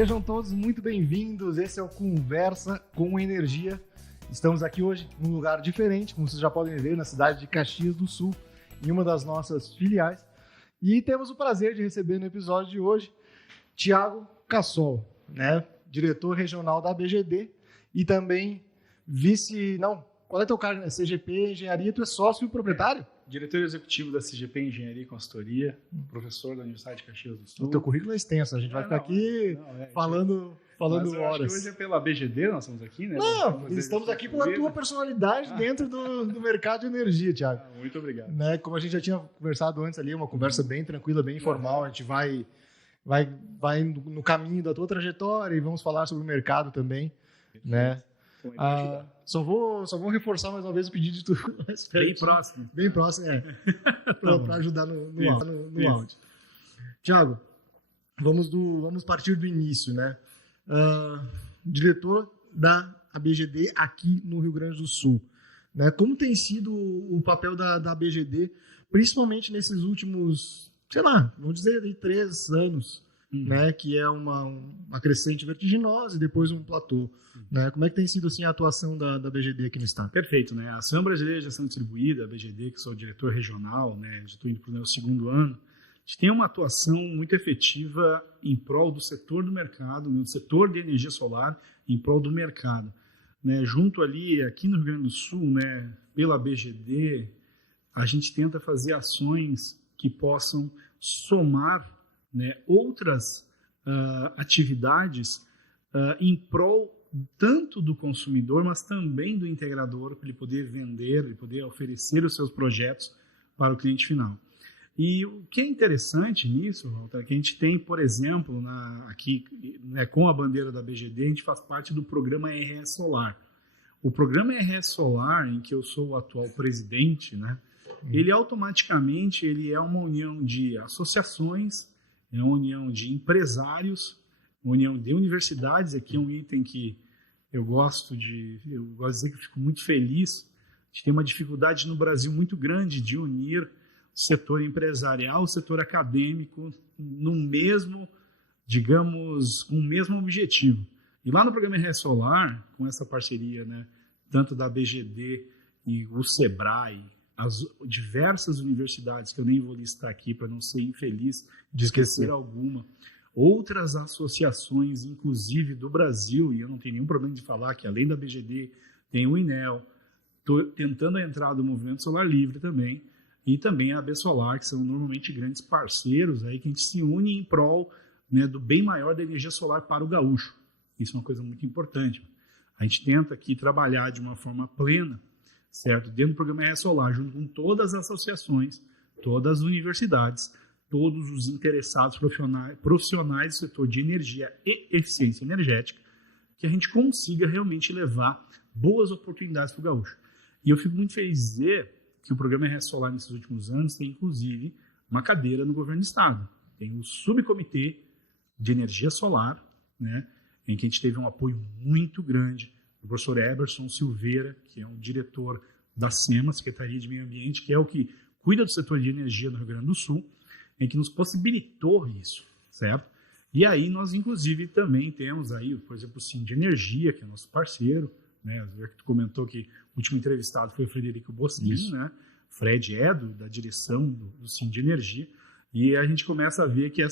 Sejam todos muito bem-vindos, esse é o Conversa com Energia. Estamos aqui hoje num lugar diferente, como vocês já podem ver, na cidade de Caxias do Sul, em uma das nossas filiais. E temos o prazer de receber no episódio de hoje Thiago Cassol, né? Diretor regional da BGD e também qual é teu cargo? CGP Engenharia, tu é sócio e proprietário? Diretor executivo da CGP Engenharia e Consultoria, professor da Universidade de Caxias do Sul. O teu currículo é extenso, a gente vai ficar aqui falando horas. Hoje é pela BGD, nós estamos aqui, né? Não, estamos aqui pela tua personalidade dentro do mercado de energia, Thiago. Muito obrigado. Né, como a gente já tinha conversado antes ali, uma conversa bem tranquila, bem informal, a gente vai no caminho da tua trajetória e vamos falar sobre o mercado também, né? Só vou reforçar mais uma vez o pedido de tu. Bem próximo, para ajudar no áudio. Thiago, vamos partir do início, né? Diretor da ABGD aqui no Rio Grande do Sul, né? Como tem sido o papel da ABGD, principalmente nesses últimos, vamos dizer aí 3 anos, né? Que é uma crescente vertiginosa e depois um platô, né? Como é que tem sido assim a atuação da BGD aqui no estado? Perfeito, né? A Ação Brasileira de Gestão Distribuída, a BGD, que sou diretor regional, né? Estou indo para o meu 2º ano. A gente tem uma atuação muito efetiva em prol do setor do mercado, no setor de energia solar, em prol do mercado, né? Junto ali, aqui no Rio Grande do Sul, né? Pela BGD, a gente tenta fazer ações que possam somar, né, outras atividades em prol tanto do consumidor, mas também do integrador, para ele poder vender, ele poder oferecer os seus projetos para o cliente final. E o que é interessante nisso, Walter, é que a gente tem, por exemplo, aqui, né, com a bandeira da BGD, a gente faz parte do programa RS Solar. O programa RS Solar, em que eu sou o atual presidente, né, ele automaticamente é uma união de associações, é uma união de empresários, uma união de universidades. Aqui é um item que eu gosto de dizer que eu fico muito feliz. A gente tem uma dificuldade no Brasil muito grande de unir o setor empresarial, o setor acadêmico, no mesmo, digamos, com o mesmo objetivo. E lá no programa RS Solar, com essa parceria, né, tanto da BGD e o Sebrae, as diversas universidades, que eu nem vou listar aqui para não ser infeliz de esquecer alguma, outras associações, inclusive do Brasil, e eu não tenho nenhum problema de falar que além da BGD tem o INEL, estou tentando a entrada do Movimento Solar Livre também, e também a AB Solar, que são normalmente grandes parceiros aí, que a gente se une em prol, né, do bem maior da energia solar para o gaúcho. Isso é uma coisa muito importante. A gente tenta aqui trabalhar de uma forma plena, certo? Dentro do programa RS Solar, junto com todas as associações, todas as universidades, todos os interessados profissionais do setor de energia e eficiência energética, que a gente consiga realmente levar boas oportunidades para o gaúcho. E eu fico muito feliz de dizer que o programa RS Solar, nesses últimos anos, tem inclusive uma cadeira no governo do estado. Tem o subcomitê de energia solar, né, em que a gente teve um apoio muito grande do professor Eberson Silveira, que é um diretor da SEMA, Secretaria de Meio Ambiente, que é o que cuida do setor de energia no Rio Grande do Sul, em que nos possibilitou isso, certo? E aí nós, inclusive, também temos aí, por exemplo, o Sim de Energia, que é nosso parceiro, né? Tu comentou que o último entrevistado foi o Frederico Bosquin, né? Fred da direção do Sim de Energia, e a gente começa a ver que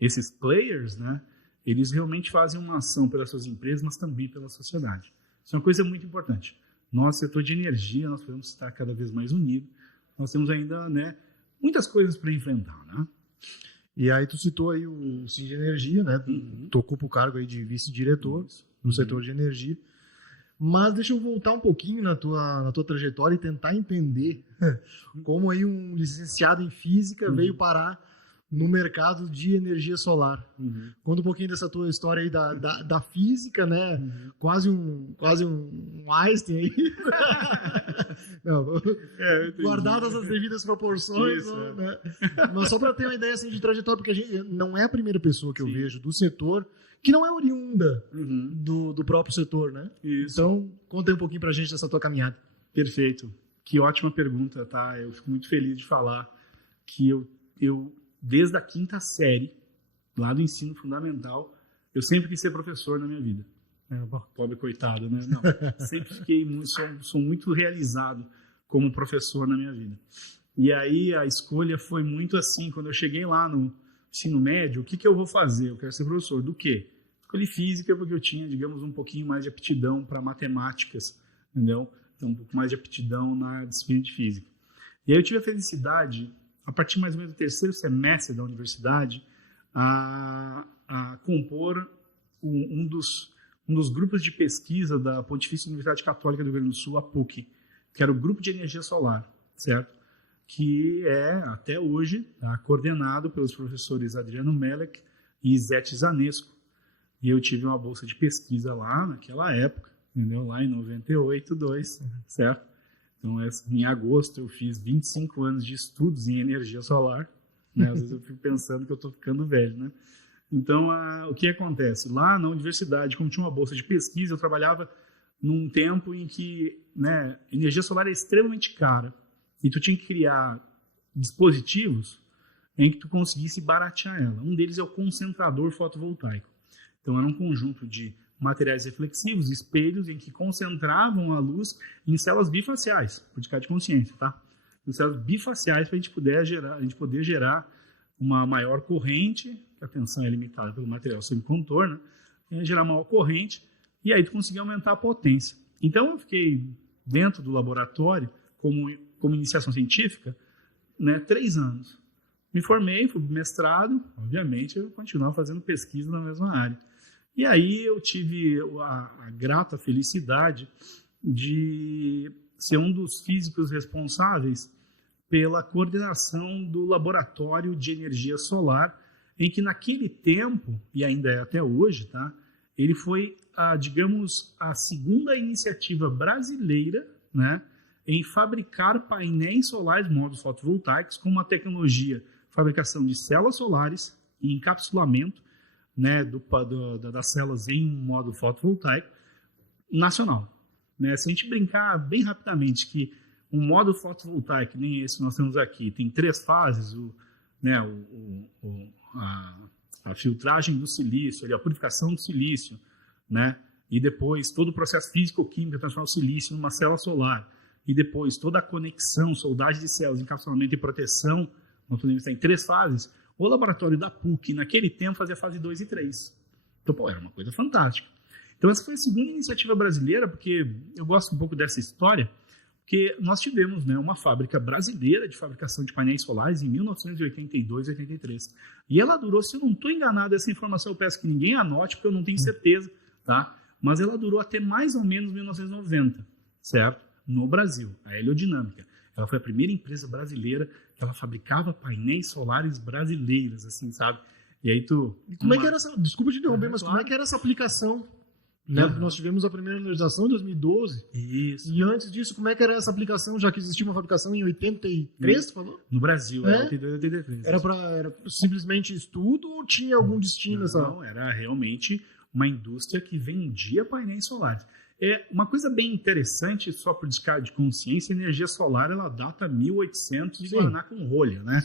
esses players, né, eles realmente fazem uma ação pelas suas empresas, mas também pela sociedade. Isso é uma coisa muito importante. Nosso setor de energia, nós podemos estar cada vez mais unidos. Nós temos ainda, né, muitas coisas para enfrentar, né? E aí tu citou aí o Sim de Energia, né? Tu ocupa o cargo aí de vice-diretor no setor de energia. Mas deixa eu voltar um pouquinho na tua trajetória e tentar entender como aí um licenciado em física veio parar no mercado de energia solar. Conta um pouquinho dessa tua história aí da física, né? Quase um Einstein aí. Não, guardadas as devidas proporções, isso, né? Mas só para ter uma ideia assim, de trajetória, porque a gente não é a primeira pessoa que eu vejo do setor que não é oriunda do próprio setor, né? Isso. Então, conta aí um pouquinho pra gente dessa tua caminhada. Perfeito. Que ótima pergunta, tá? Eu fico muito feliz de falar que eu desde a 5ª série, lá do ensino fundamental, eu sempre quis ser professor na minha vida. Pobre coitado, né? Não, sempre sou muito realizado como professor na minha vida. E aí a escolha foi muito assim, quando eu cheguei lá no ensino médio, o que eu vou fazer? Eu quero ser professor do quê? Escolhi física porque eu tinha, digamos, um pouquinho mais de aptidão para matemáticas, entendeu? Então, um pouco mais de aptidão na disciplina de física. E aí eu tive a felicidade, a partir mais ou menos do terceiro semestre da universidade, a compor um dos grupos de pesquisa da Pontifícia Universidade Católica do Rio Grande do Sul, a PUC, que era o Grupo de Energia Solar, certo? Que é, até hoje, coordenado pelos professores Adriano Melek e Izete Zanesco. E eu tive uma bolsa de pesquisa lá naquela época, entendeu? Lá em 98, certo? Então, em agosto, eu fiz 25 anos de estudos em energia solar. Né? Às vezes eu fico pensando que eu estou ficando velho, né? Então, o que acontece? Lá na universidade, como tinha uma bolsa de pesquisa, eu trabalhava num tempo em que, né, energia solar é extremamente cara e tu tinha que criar dispositivos em que tu conseguisse baratear ela. Um deles é o concentrador fotovoltaico. Então, era um conjunto de materiais reflexivos, espelhos, em que concentravam a luz em células bifaciais, por descarga de consciência, tá? Em células bifaciais para a gente poder gerar uma maior corrente, que a tensão é limitada pelo material semicondutor, né? Ia gerar maior corrente e aí tu conseguia aumentar a potência. Então eu fiquei dentro do laboratório como iniciação científica, né, 3 anos. Me formei, fui mestrado, obviamente eu continuava fazendo pesquisa na mesma área. E aí eu tive a grata felicidade de ser um dos físicos responsáveis pela coordenação do laboratório de energia solar, em que naquele tempo, e ainda é até hoje, tá? Ele foi, digamos, a segunda iniciativa brasileira, né, em fabricar painéis solares, módulos fotovoltaicos, com uma tecnologia de fabricação de células solares e encapsulamento, né, das células em um módulo fotovoltaico nacional. Né? Se a gente brincar bem rapidamente que um módulo fotovoltaico, nem esse que nós temos aqui, tem 3 fases, a filtragem do silício, a purificação do silício, né? E depois todo o processo físico-químico de transformar o silício numa célula solar, e depois toda a conexão, soldagem de células, encapsulamento e proteção, nós podemos estar em 3 fases. O laboratório da PUC, naquele tempo, fazia fase 2 e 3. Então, era uma coisa fantástica. Então, essa foi a segunda iniciativa brasileira, porque eu gosto um pouco dessa história, porque nós tivemos, né, uma fábrica brasileira de fabricação de painéis solares em 1982 e 83. E ela durou, se eu não estou enganado, essa informação eu peço que ninguém anote, porque eu não tenho certeza, tá? Mas ela durou até mais ou menos 1990, certo? No Brasil, a Heliodinâmica. Ela foi a primeira empresa brasileira que ela fabricava painéis solares brasileiros, assim, sabe? E aí como é que era essa... Desculpa te interromper, mas claro. Como é que era essa aplicação? Né? Nós tivemos a primeira legislação em 2012. Isso. E antes disso, como é que era essa aplicação, já que existia uma fabricação em 83, tu falou? No Brasil, 83. Era simplesmente estudo ou tinha algum destino? Não, era realmente uma indústria que vendia painéis solares. É uma coisa bem interessante, só por descarga de consciência, a energia solar, ela data 1800 de Guaraná com rolha, né?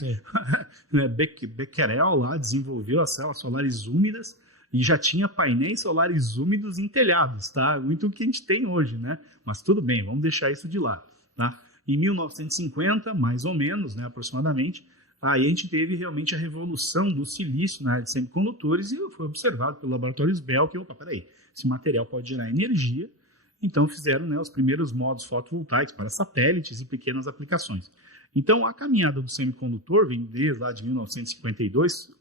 Becquerel lá desenvolveu as células solares úmidas e já tinha painéis solares úmidos em telhados, tá? Muito o que a gente tem hoje, né? Mas tudo bem, vamos deixar isso de lado, tá? Em 1950, mais ou menos, né, aproximadamente, aí a gente teve realmente a revolução do silício na área de semicondutores e foi observado pelo laboratório Bell que, peraí, esse material pode gerar energia. Então fizeram, né, os primeiros módulos fotovoltaicos para satélites e pequenas aplicações. Então a caminhada do semicondutor vem desde lá de 1952,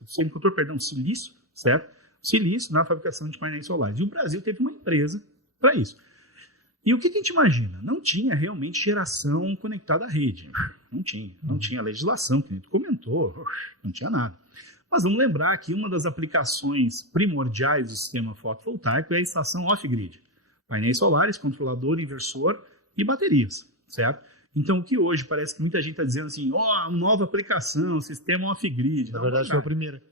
silício, certo? Silício na fabricação de painéis solares. E o Brasil teve uma empresa para isso. E o que a gente imagina? Não tinha realmente geração conectada à rede. Não tinha legislação, que a gente comentou, não tinha nada. Mas vamos lembrar que uma das aplicações primordiais do sistema fotovoltaico é a estação off-grid. Painéis solares, controlador, inversor e baterias, certo? Então, o que hoje parece que muita gente está dizendo assim, nova aplicação, sistema off-grid. Na verdade, foi a primeira.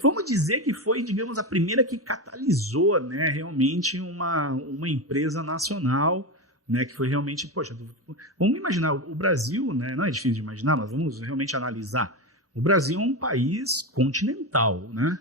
Vamos dizer que foi, digamos, a primeira que catalisou, né, realmente uma empresa nacional, né, que foi realmente, vamos imaginar, o Brasil, né, não é difícil de imaginar, mas vamos realmente analisar. O Brasil é um país continental, né?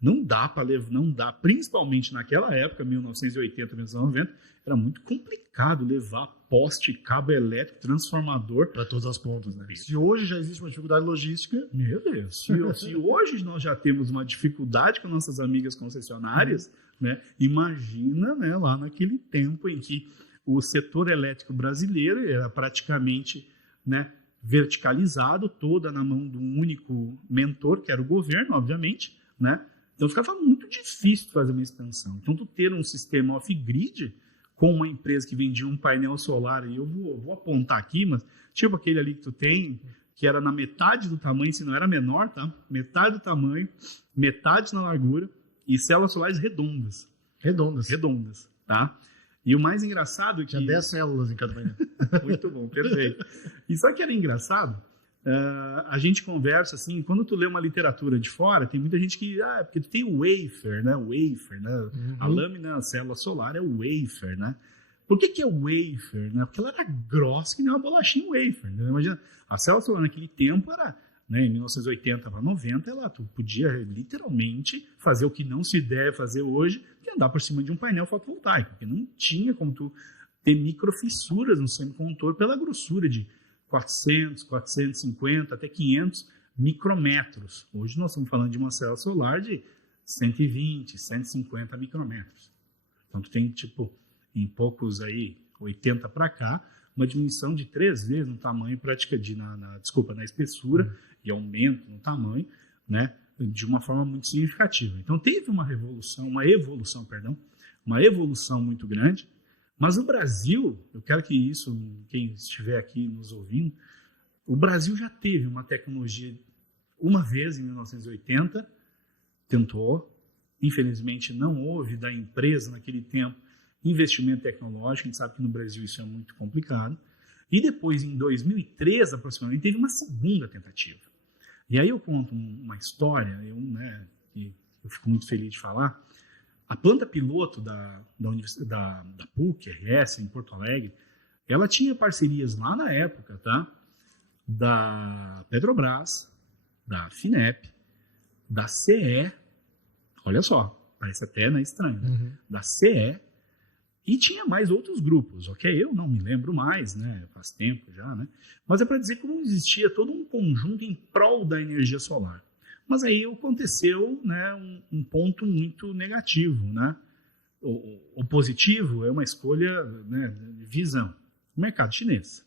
Não dá para levar, não dá, principalmente naquela época, 1980, 1990, era muito complicado levar poste, cabo elétrico, transformador para todas as pontas, né? Se hoje já existe uma dificuldade logística, meu Deus, se hoje nós já temos uma dificuldade com nossas amigas concessionárias, né? Imagina, né, lá naquele tempo em que o setor elétrico brasileiro era praticamente, né, verticalizado, toda na mão de um único mentor, que era o governo, obviamente, né? Então ficava muito difícil fazer uma expansão. Então, tu ter um sistema off-grid com uma empresa que vendia um painel solar, e eu vou apontar aqui, mas tipo aquele ali que tu tem, que era na metade do tamanho, se não era menor, tá? Metade do tamanho, metade na largura, e células solares redondas. Redondas, tá? E o mais engraçado é que... Tinha 10 células em cada painel. Muito bom, perfeito. E sabe o que era engraçado? A gente conversa assim, quando tu lê uma literatura de fora, tem muita gente que, porque tu tem o wafer, né? Uhum. A lâmina, a célula solar é o wafer, né? Por que é o wafer, né? Porque ela era grossa que nem uma bolachinha wafer, né? Imagina, a célula solar naquele tempo era, né, em 1980 para 90, tu podia literalmente fazer o que não se deve fazer hoje, que é andar por cima de um painel fotovoltaico, porque não tinha como tu ter microfissuras no semicondutor pela grossura de 400, 450, até 500 micrômetros. Hoje nós estamos falando de uma célula solar de 120, 150 micrômetros. Então, tu tem, tipo, em poucos aí, 80 para cá, uma diminuição de 3 vezes no tamanho, na espessura, e aumento no tamanho, né, de uma forma muito significativa. Então, teve uma evolução muito grande. Mas no Brasil, eu quero que isso, quem estiver aqui nos ouvindo, o Brasil já teve uma tecnologia uma vez, em 1980, tentou, infelizmente não houve da empresa naquele tempo investimento tecnológico, a gente sabe que no Brasil isso é muito complicado, e depois, em 2003, aproximadamente, teve uma segunda tentativa. E aí eu conto uma história, que eu fico muito feliz de falar. A planta piloto da PUC-RS, em Porto Alegre, ela tinha parcerias lá na época, tá? Da Petrobras, da FINEP, da CE, olha só, parece até estranho, né? Uhum. Da CE, e tinha mais outros grupos, ok? Eu não me lembro mais, né? Faz tempo já, né? Mas é para dizer como existia todo um conjunto em prol da energia solar. Mas aí aconteceu, né, um ponto muito negativo, né? O positivo é uma escolha, né, de visão. O mercado chinês.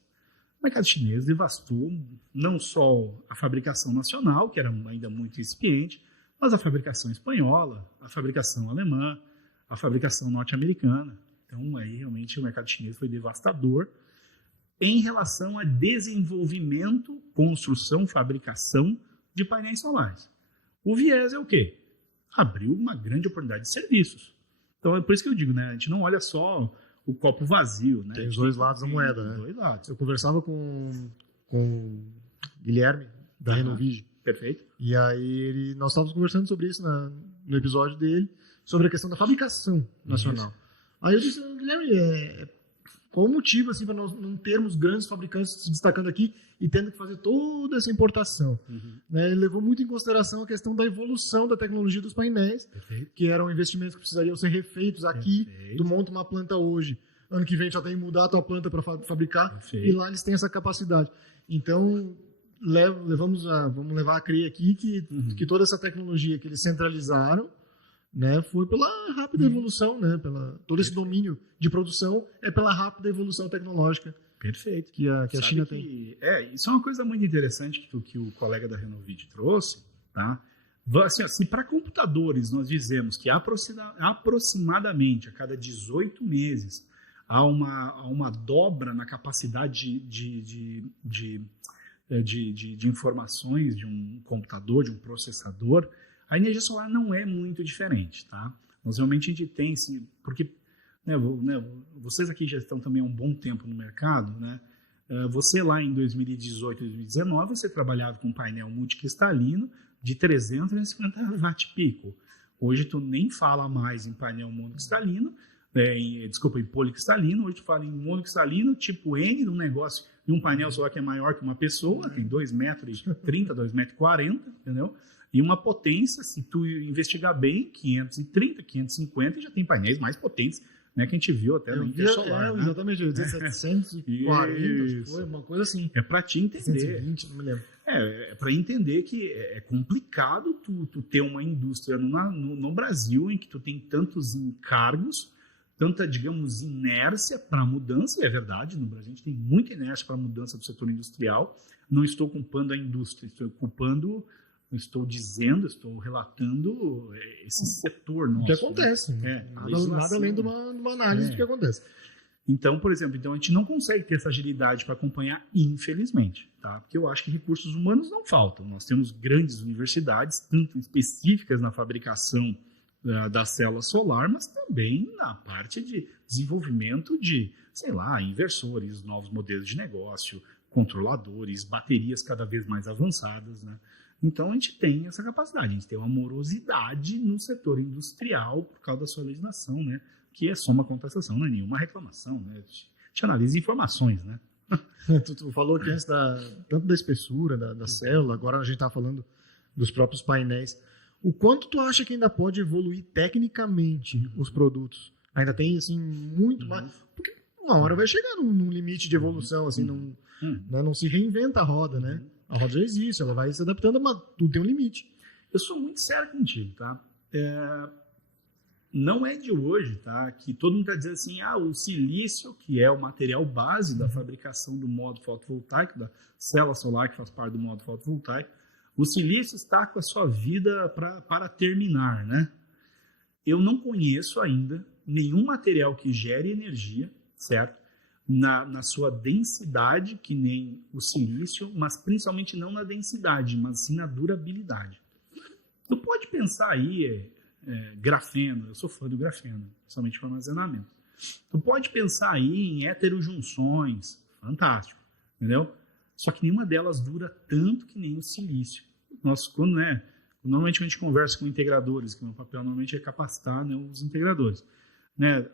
O mercado chinês devastou não só a fabricação nacional, que era ainda muito incipiente, mas a fabricação espanhola, a fabricação alemã, a fabricação norte-americana. Então, aí realmente o mercado chinês foi devastador em relação a desenvolvimento, construção, fabricação de painéis solares. O viés é o quê? Abriu uma grande oportunidade de serviços. Então é por isso que eu digo, né? A gente não olha só o copo vazio, né? Tem os dois lados da moeda, né? Dois lados. Eu conversava com o Guilherme, da Renovigi. Perfeito. E aí nós estávamos conversando sobre isso no episódio dele, sobre a questão da fabricação nacional. Isso. Aí eu disse, Guilherme, qual o motivo assim, para nós não termos grandes fabricantes se destacando aqui e tendo que fazer toda essa importação? Uhum. Né, ele levou muito em consideração a questão da evolução da tecnologia dos painéis, Perfeito. que eram investimentos que precisariam ser refeitos aqui. Perfeito. Tu monta uma planta hoje, ano que vem já tem que mudar a tua planta para fabricar, Perfeito. e lá eles têm essa capacidade. Então, vamos levar a crer aqui que toda essa tecnologia que eles centralizaram, né, foi pela rápida evolução, né, todo esse domínio de produção é pela rápida evolução tecnológica. Perfeito. Que a China tem. Isso é uma coisa muito interessante que o colega da Renovigi trouxe, tá? Assim, se para computadores nós dizemos que aproximadamente a cada 18 meses há uma dobra na capacidade de informações de um computador, de um processador, a energia solar não é muito diferente, tá? Mas realmente a gente tem, porque vocês aqui já estão também há um bom tempo no mercado, né? Você lá em 2018, 2019, você trabalhava com um painel multicristalino de 350 watt-pico. Hoje tu nem fala mais em painel monocristalino, em policristalino, hoje tu fala em monocristalino, tipo N, num negócio, de um painel solar que é maior que uma pessoa, tem 2,30 metros, 2,40 metros, entendeu? E uma potência, se tu investigar bem, 530, 550, já tem painéis mais potentes, né, que a gente viu até no Intersolar. Né? Exatamente, eu disse 740, foi uma coisa assim. É para te entender. 720, não me lembro. É para entender que é complicado tu ter uma indústria no Brasil em que tu tem tantos encargos, tanta, digamos, inércia para a mudança, e é verdade, no Brasil a gente tem muita inércia para a mudança do setor industrial. Não estou culpando a indústria, estou dizendo, estou relatando esse setor nosso. O que acontece. Né? Nada além de uma análise do que acontece. Então, por exemplo, a gente não consegue ter essa agilidade para acompanhar, infelizmente, tá? Porque eu acho que recursos humanos não faltam. Nós temos grandes universidades, tanto específicas na fabricação da célula solar, mas também na parte de desenvolvimento de, sei lá, inversores, novos modelos de negócio, controladores, baterias cada vez mais avançadas, né? Então, a gente tem essa capacidade, a gente tem uma morosidade no setor industrial por causa da sua legislação, né? Que é só uma contestação, não é nenhuma reclamação, né? A gente analisa informações, né? Tu falou que antes tanto da espessura, da célula, agora a gente está falando dos próprios painéis. O quanto tu acha que ainda pode evoluir tecnicamente os produtos? Ainda tem, assim, muito mais... Porque uma hora vai chegar num limite de evolução, assim, né? Não se reinventa a roda, né? A roda já existe, ela vai se adaptando, mas tudo tem um limite. Eu sou muito sério contigo, tá? Não é de hoje, tá? Que todo mundo está dizendo assim, o silício, que é o material base da fabricação do módulo fotovoltaico, da célula solar que faz parte do módulo fotovoltaico, o silício está com a sua vida para terminar, né? Eu não conheço ainda nenhum material que gere energia, certo? Na sua densidade, que nem o silício, mas principalmente não na densidade, mas sim na durabilidade. Tu pode pensar aí, grafeno, eu sou fã do grafeno, principalmente para armazenamento. Tu pode pensar aí em heterojunções, fantástico, entendeu? Só que nenhuma delas dura tanto que nem o silício. Normalmente a gente conversa com integradores, que o meu papel normalmente é capacitar, né, os integradores. Né?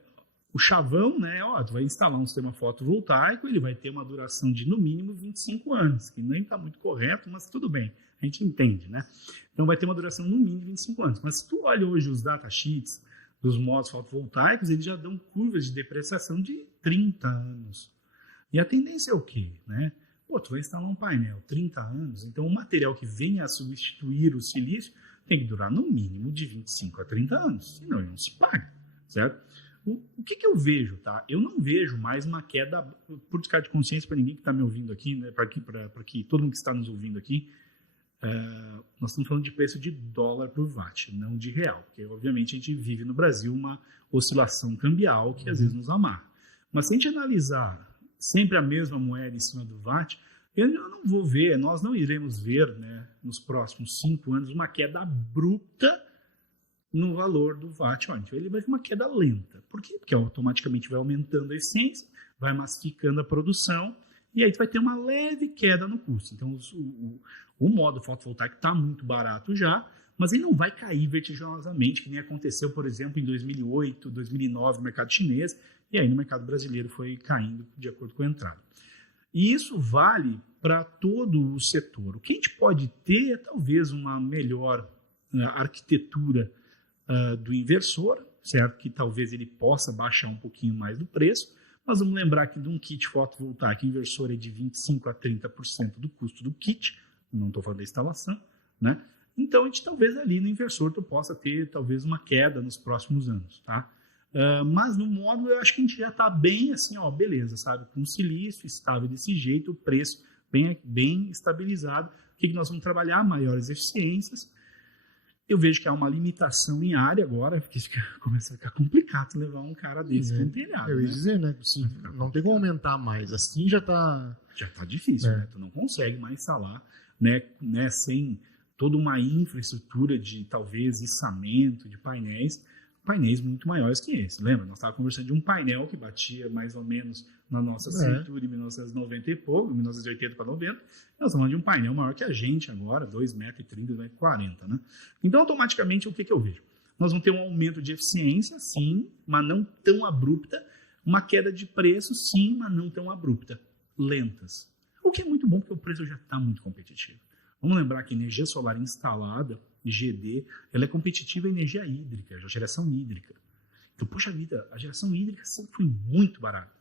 O chavão, né, tu vai instalar um sistema fotovoltaico, ele vai ter uma duração de no mínimo 25 anos, que nem está muito correto, mas tudo bem, a gente entende, né? Então vai ter uma duração no mínimo de 25 anos. Mas se tu olha hoje os datasheets dos módulos fotovoltaicos, eles já dão curvas de depreciação de 30 anos. E a tendência é o quê? Né? Tu vai instalar um painel 30 anos, então o material que venha a substituir o silício tem que durar no mínimo de 25 a 30 anos, senão ele não se paga, certo? O que eu vejo, tá? Eu não vejo mais uma queda, por descargo de consciência para ninguém que está me ouvindo aqui, né? Para que todo mundo que está nos ouvindo aqui, nós estamos falando de preço de dólar por watt, não de real, porque obviamente a gente vive no Brasil uma oscilação cambial que às vezes nos amarra. Mas se a gente analisar sempre a mesma moeda em cima do watt, eu não vou ver, nós não iremos ver, né, nos próximos 5 anos uma queda abrupta no valor do watt. Ele vai ter uma queda lenta. Por quê? Porque automaticamente vai aumentando a eficiência, vai massificando a produção, e aí tu vai ter uma leve queda no custo. Então, o módulo fotovoltaico está muito barato já, mas ele não vai cair vertiginosamente, que nem aconteceu, por exemplo, em 2008, 2009, no mercado chinês, e aí no mercado brasileiro foi caindo de acordo com a entrada. E isso vale para todo o setor. O que a gente pode ter é talvez uma melhor arquitetura do inversor, certo? Que talvez ele possa baixar um pouquinho mais do preço, mas vamos lembrar que de um kit fotovoltaico, o inversor é de 25% a 30% do custo do kit, não estou falando da instalação, né? Então a gente talvez ali no inversor tu possa ter talvez uma queda nos próximos anos, tá? Mas no módulo eu acho que a gente já está bem assim, beleza, sabe? Com silício estável desse jeito, o preço bem estabilizado. O que nós vamos trabalhar? Maiores eficiências. Eu vejo que há uma limitação em área agora, porque começa a ficar complicado levar um cara desse para um telhado. Eu ia dizer, né? Sim, não tem como aumentar mais. Assim já está... Já está difícil, né? Tu não consegue mais instalar, né, sem toda uma infraestrutura de, talvez, içamento, de painéis muito maiores que esse. Lembra? Nós estávamos conversando de um painel que batia mais ou menos na nossa cintura em 1990 e pouco, 1980 para 90. Nós estamos falando de um painel maior que a gente agora, 2,30 m, 2,40 m, né? Então, automaticamente, o que eu vejo? nós vamos ter um aumento de eficiência, sim, mas não tão abrupta, uma queda de preço, sim, mas não tão abrupta, lentas. O que é muito bom, porque o preço já está muito competitivo. Vamos lembrar que a energia solar instalada, GD, ela é competitiva em energia hídrica, a geração hídrica. Então, poxa vida, a geração hídrica sempre foi muito barata.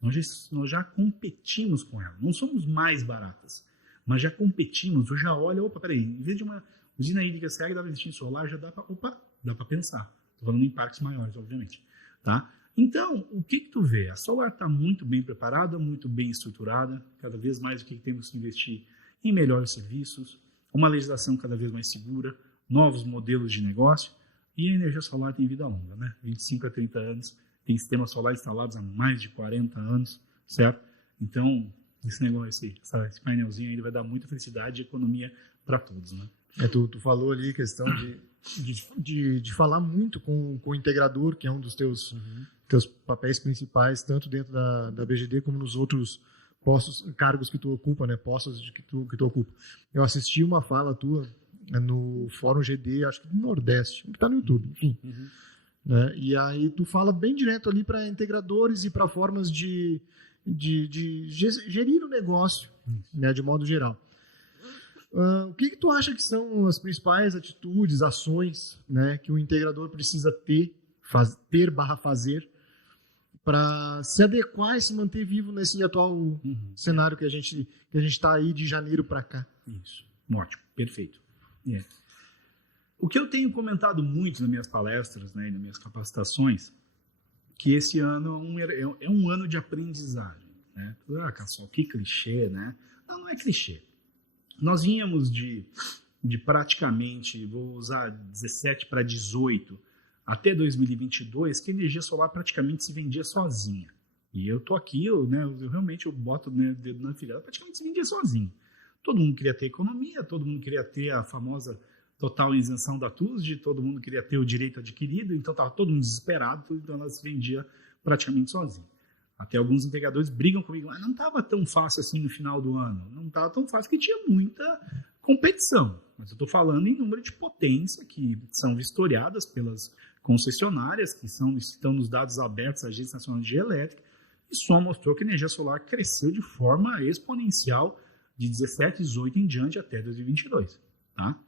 Nós já competimos com ela. Não somos mais baratas, mas já competimos. Eu já olho, peraí, em vez de uma usina hídrica CEG dá para investir em solar, já dá para pensar. Estou falando em parques maiores, obviamente. Tá? Então, o que tu vê? A solar está muito bem preparada, muito bem estruturada. Cada vez mais o que temos que investir em melhores serviços, uma legislação cada vez mais segura, novos modelos de negócio, e a energia solar tem vida longa, né? 25 a 30 anos, tem sistemas solares instalados há mais de 40 anos, certo? Então, esse negócio, esse painelzinho aí vai dar muita felicidade e economia para todos, né? Tu falou ali questão de falar muito com o integrador, que é um dos teus papéis principais, tanto dentro da BGD como nos outros cargos que tu ocupa, né? Postos que tu ocupa. Eu assisti uma fala tua no Fórum GD, acho que do Nordeste, que está no YouTube, enfim. Né? E aí tu fala bem direto ali para integradores e para formas de gerir o negócio, né? De modo geral. O que tu acha que são as principais atitudes, ações, né, que o integrador precisa fazer para se adequar e se manter vivo nesse atual cenário que a gente está aí de janeiro para cá? Isso, ótimo, perfeito. O que eu tenho comentado muito nas minhas palestras, né, e nas minhas capacitações, que esse ano é um ano de aprendizagem. Né? Só que clichê, né? Não é clichê. Nós vínhamos de praticamente, vou usar 17 para 18, até 2022, que a energia solar praticamente se vendia sozinha. E eu tô aqui, eu realmente boto, né, o dedo na ferida, praticamente se vendia sozinho. Todo mundo queria ter economia, todo mundo queria ter a famosa total isenção da TUSD, todo mundo queria ter o direito adquirido, então estava todo mundo desesperado, então ela se vendia praticamente sozinha. Até alguns integradores brigam comigo, mas não estava tão fácil assim no final do ano. Não estava tão fácil porque tinha muita competição. Mas eu estou falando em número de potência que são vistoriadas pelas concessionárias, que estão nos dados abertos da Agência Nacional de Energia Elétrica, e só mostrou que a energia solar cresceu de forma exponencial de 17, 18 em diante até 2022. Tá?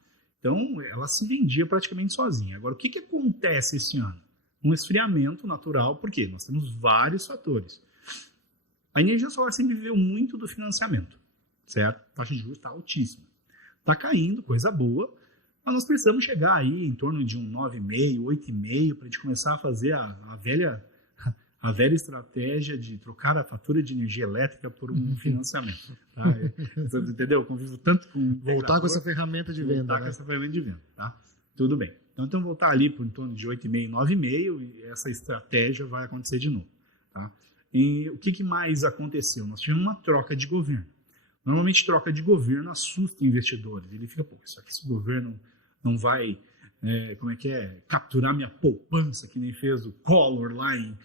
Então, ela se vendia praticamente sozinha. Agora, o que acontece esse ano? Um esfriamento natural, porque nós temos vários fatores. A energia solar sempre viveu muito do financiamento, certo? A taxa de juros está altíssima. Está caindo, coisa boa, mas nós precisamos chegar aí em torno de um 9,5%, 8,5% para a gente começar a fazer a velha estratégia de trocar a fatura de energia elétrica por um financiamento. Tá? Entendeu? Eu convivo tanto com... Voltar com essa ferramenta de venda. Voltar com essa ferramenta de venda, tá? Tudo bem. Então voltar ali por em torno de 8,5%, 9,5%, e essa estratégia vai acontecer de novo. Tá? E o que mais aconteceu? Nós tivemos uma troca de governo. Normalmente, troca de governo assusta investidores. Ele fica, isso aqui, esse governo não vai, capturar minha poupança, que nem fez o Collor lá em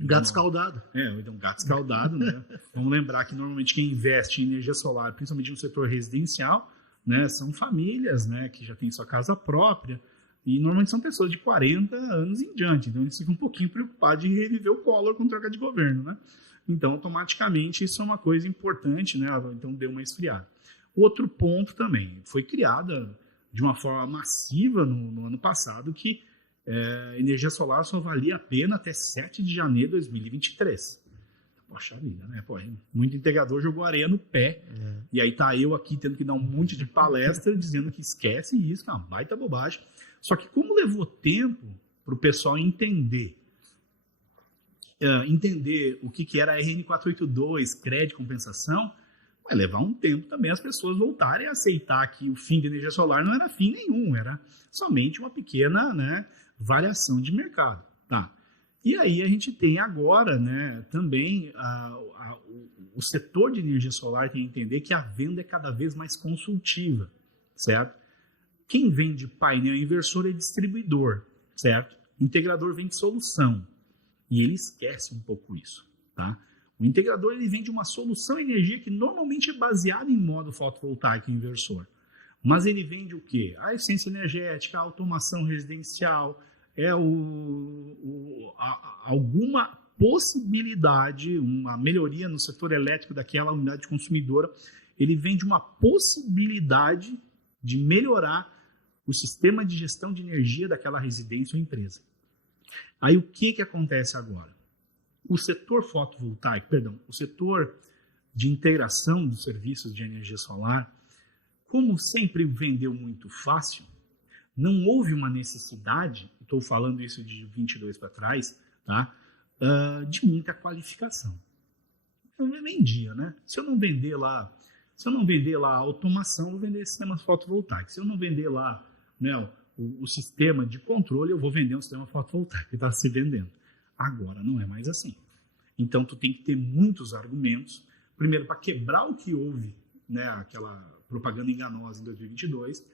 gato escaldado. Então, gato escaldado, né? Vamos lembrar que normalmente quem investe em energia solar, principalmente no setor residencial, né, são famílias, né, que já têm sua casa própria, e normalmente são pessoas de 40 anos em diante, então eles ficam um pouquinho preocupados de reviver o Collor com troca de governo, né? Então, automaticamente, isso é uma coisa importante, né? Então, deu uma esfriada. Outro ponto também, foi criada de uma forma massiva no ano passado que energia solar só valia a pena até 7 de janeiro de 2023. Poxa vida, né? Muito integrador jogou areia no pé, e aí tá eu aqui tendo que dar um monte de palestra dizendo que esquece isso, é uma baita bobagem. Só que como levou tempo para o pessoal entender o que era RN482, crédito compensação, vai levar um tempo também as pessoas voltarem a aceitar que o fim da energia solar não era fim nenhum, era somente uma pequena, né, variação de mercado. Tá? E aí a gente tem agora, né, também o setor de energia solar tem que entender que a venda é cada vez mais consultiva, certo? Quem vende painel inversor é distribuidor, certo? Integrador vende solução. E ele esquece um pouco isso, tá? O integrador ele vende uma solução de energia que normalmente é baseada em modo fotovoltaico inversor. Mas ele vende o quê? A eficiência energética, a automação residencial, alguma possibilidade, uma melhoria no setor elétrico daquela unidade consumidora. Ele vende uma possibilidade de melhorar o sistema de gestão de energia daquela residência ou empresa. Aí o que acontece agora? O setor fotovoltaico, o setor de integração dos serviços de energia solar, como sempre vendeu muito fácil, não houve uma necessidade, estou falando isso de 22 para trás, tá? De muita qualificação. Eu vendia, né? Se eu não vender lá a automação, eu vou vender sistemas fotovoltaicos. Se eu não vender lá, né, o sistema de controle, eu vou vender um sistema fotovoltaico que está se vendendo. Agora não é mais assim. Então tu tem que ter muitos argumentos, primeiro para quebrar o que houve, né, aquela propaganda enganosa em 2022.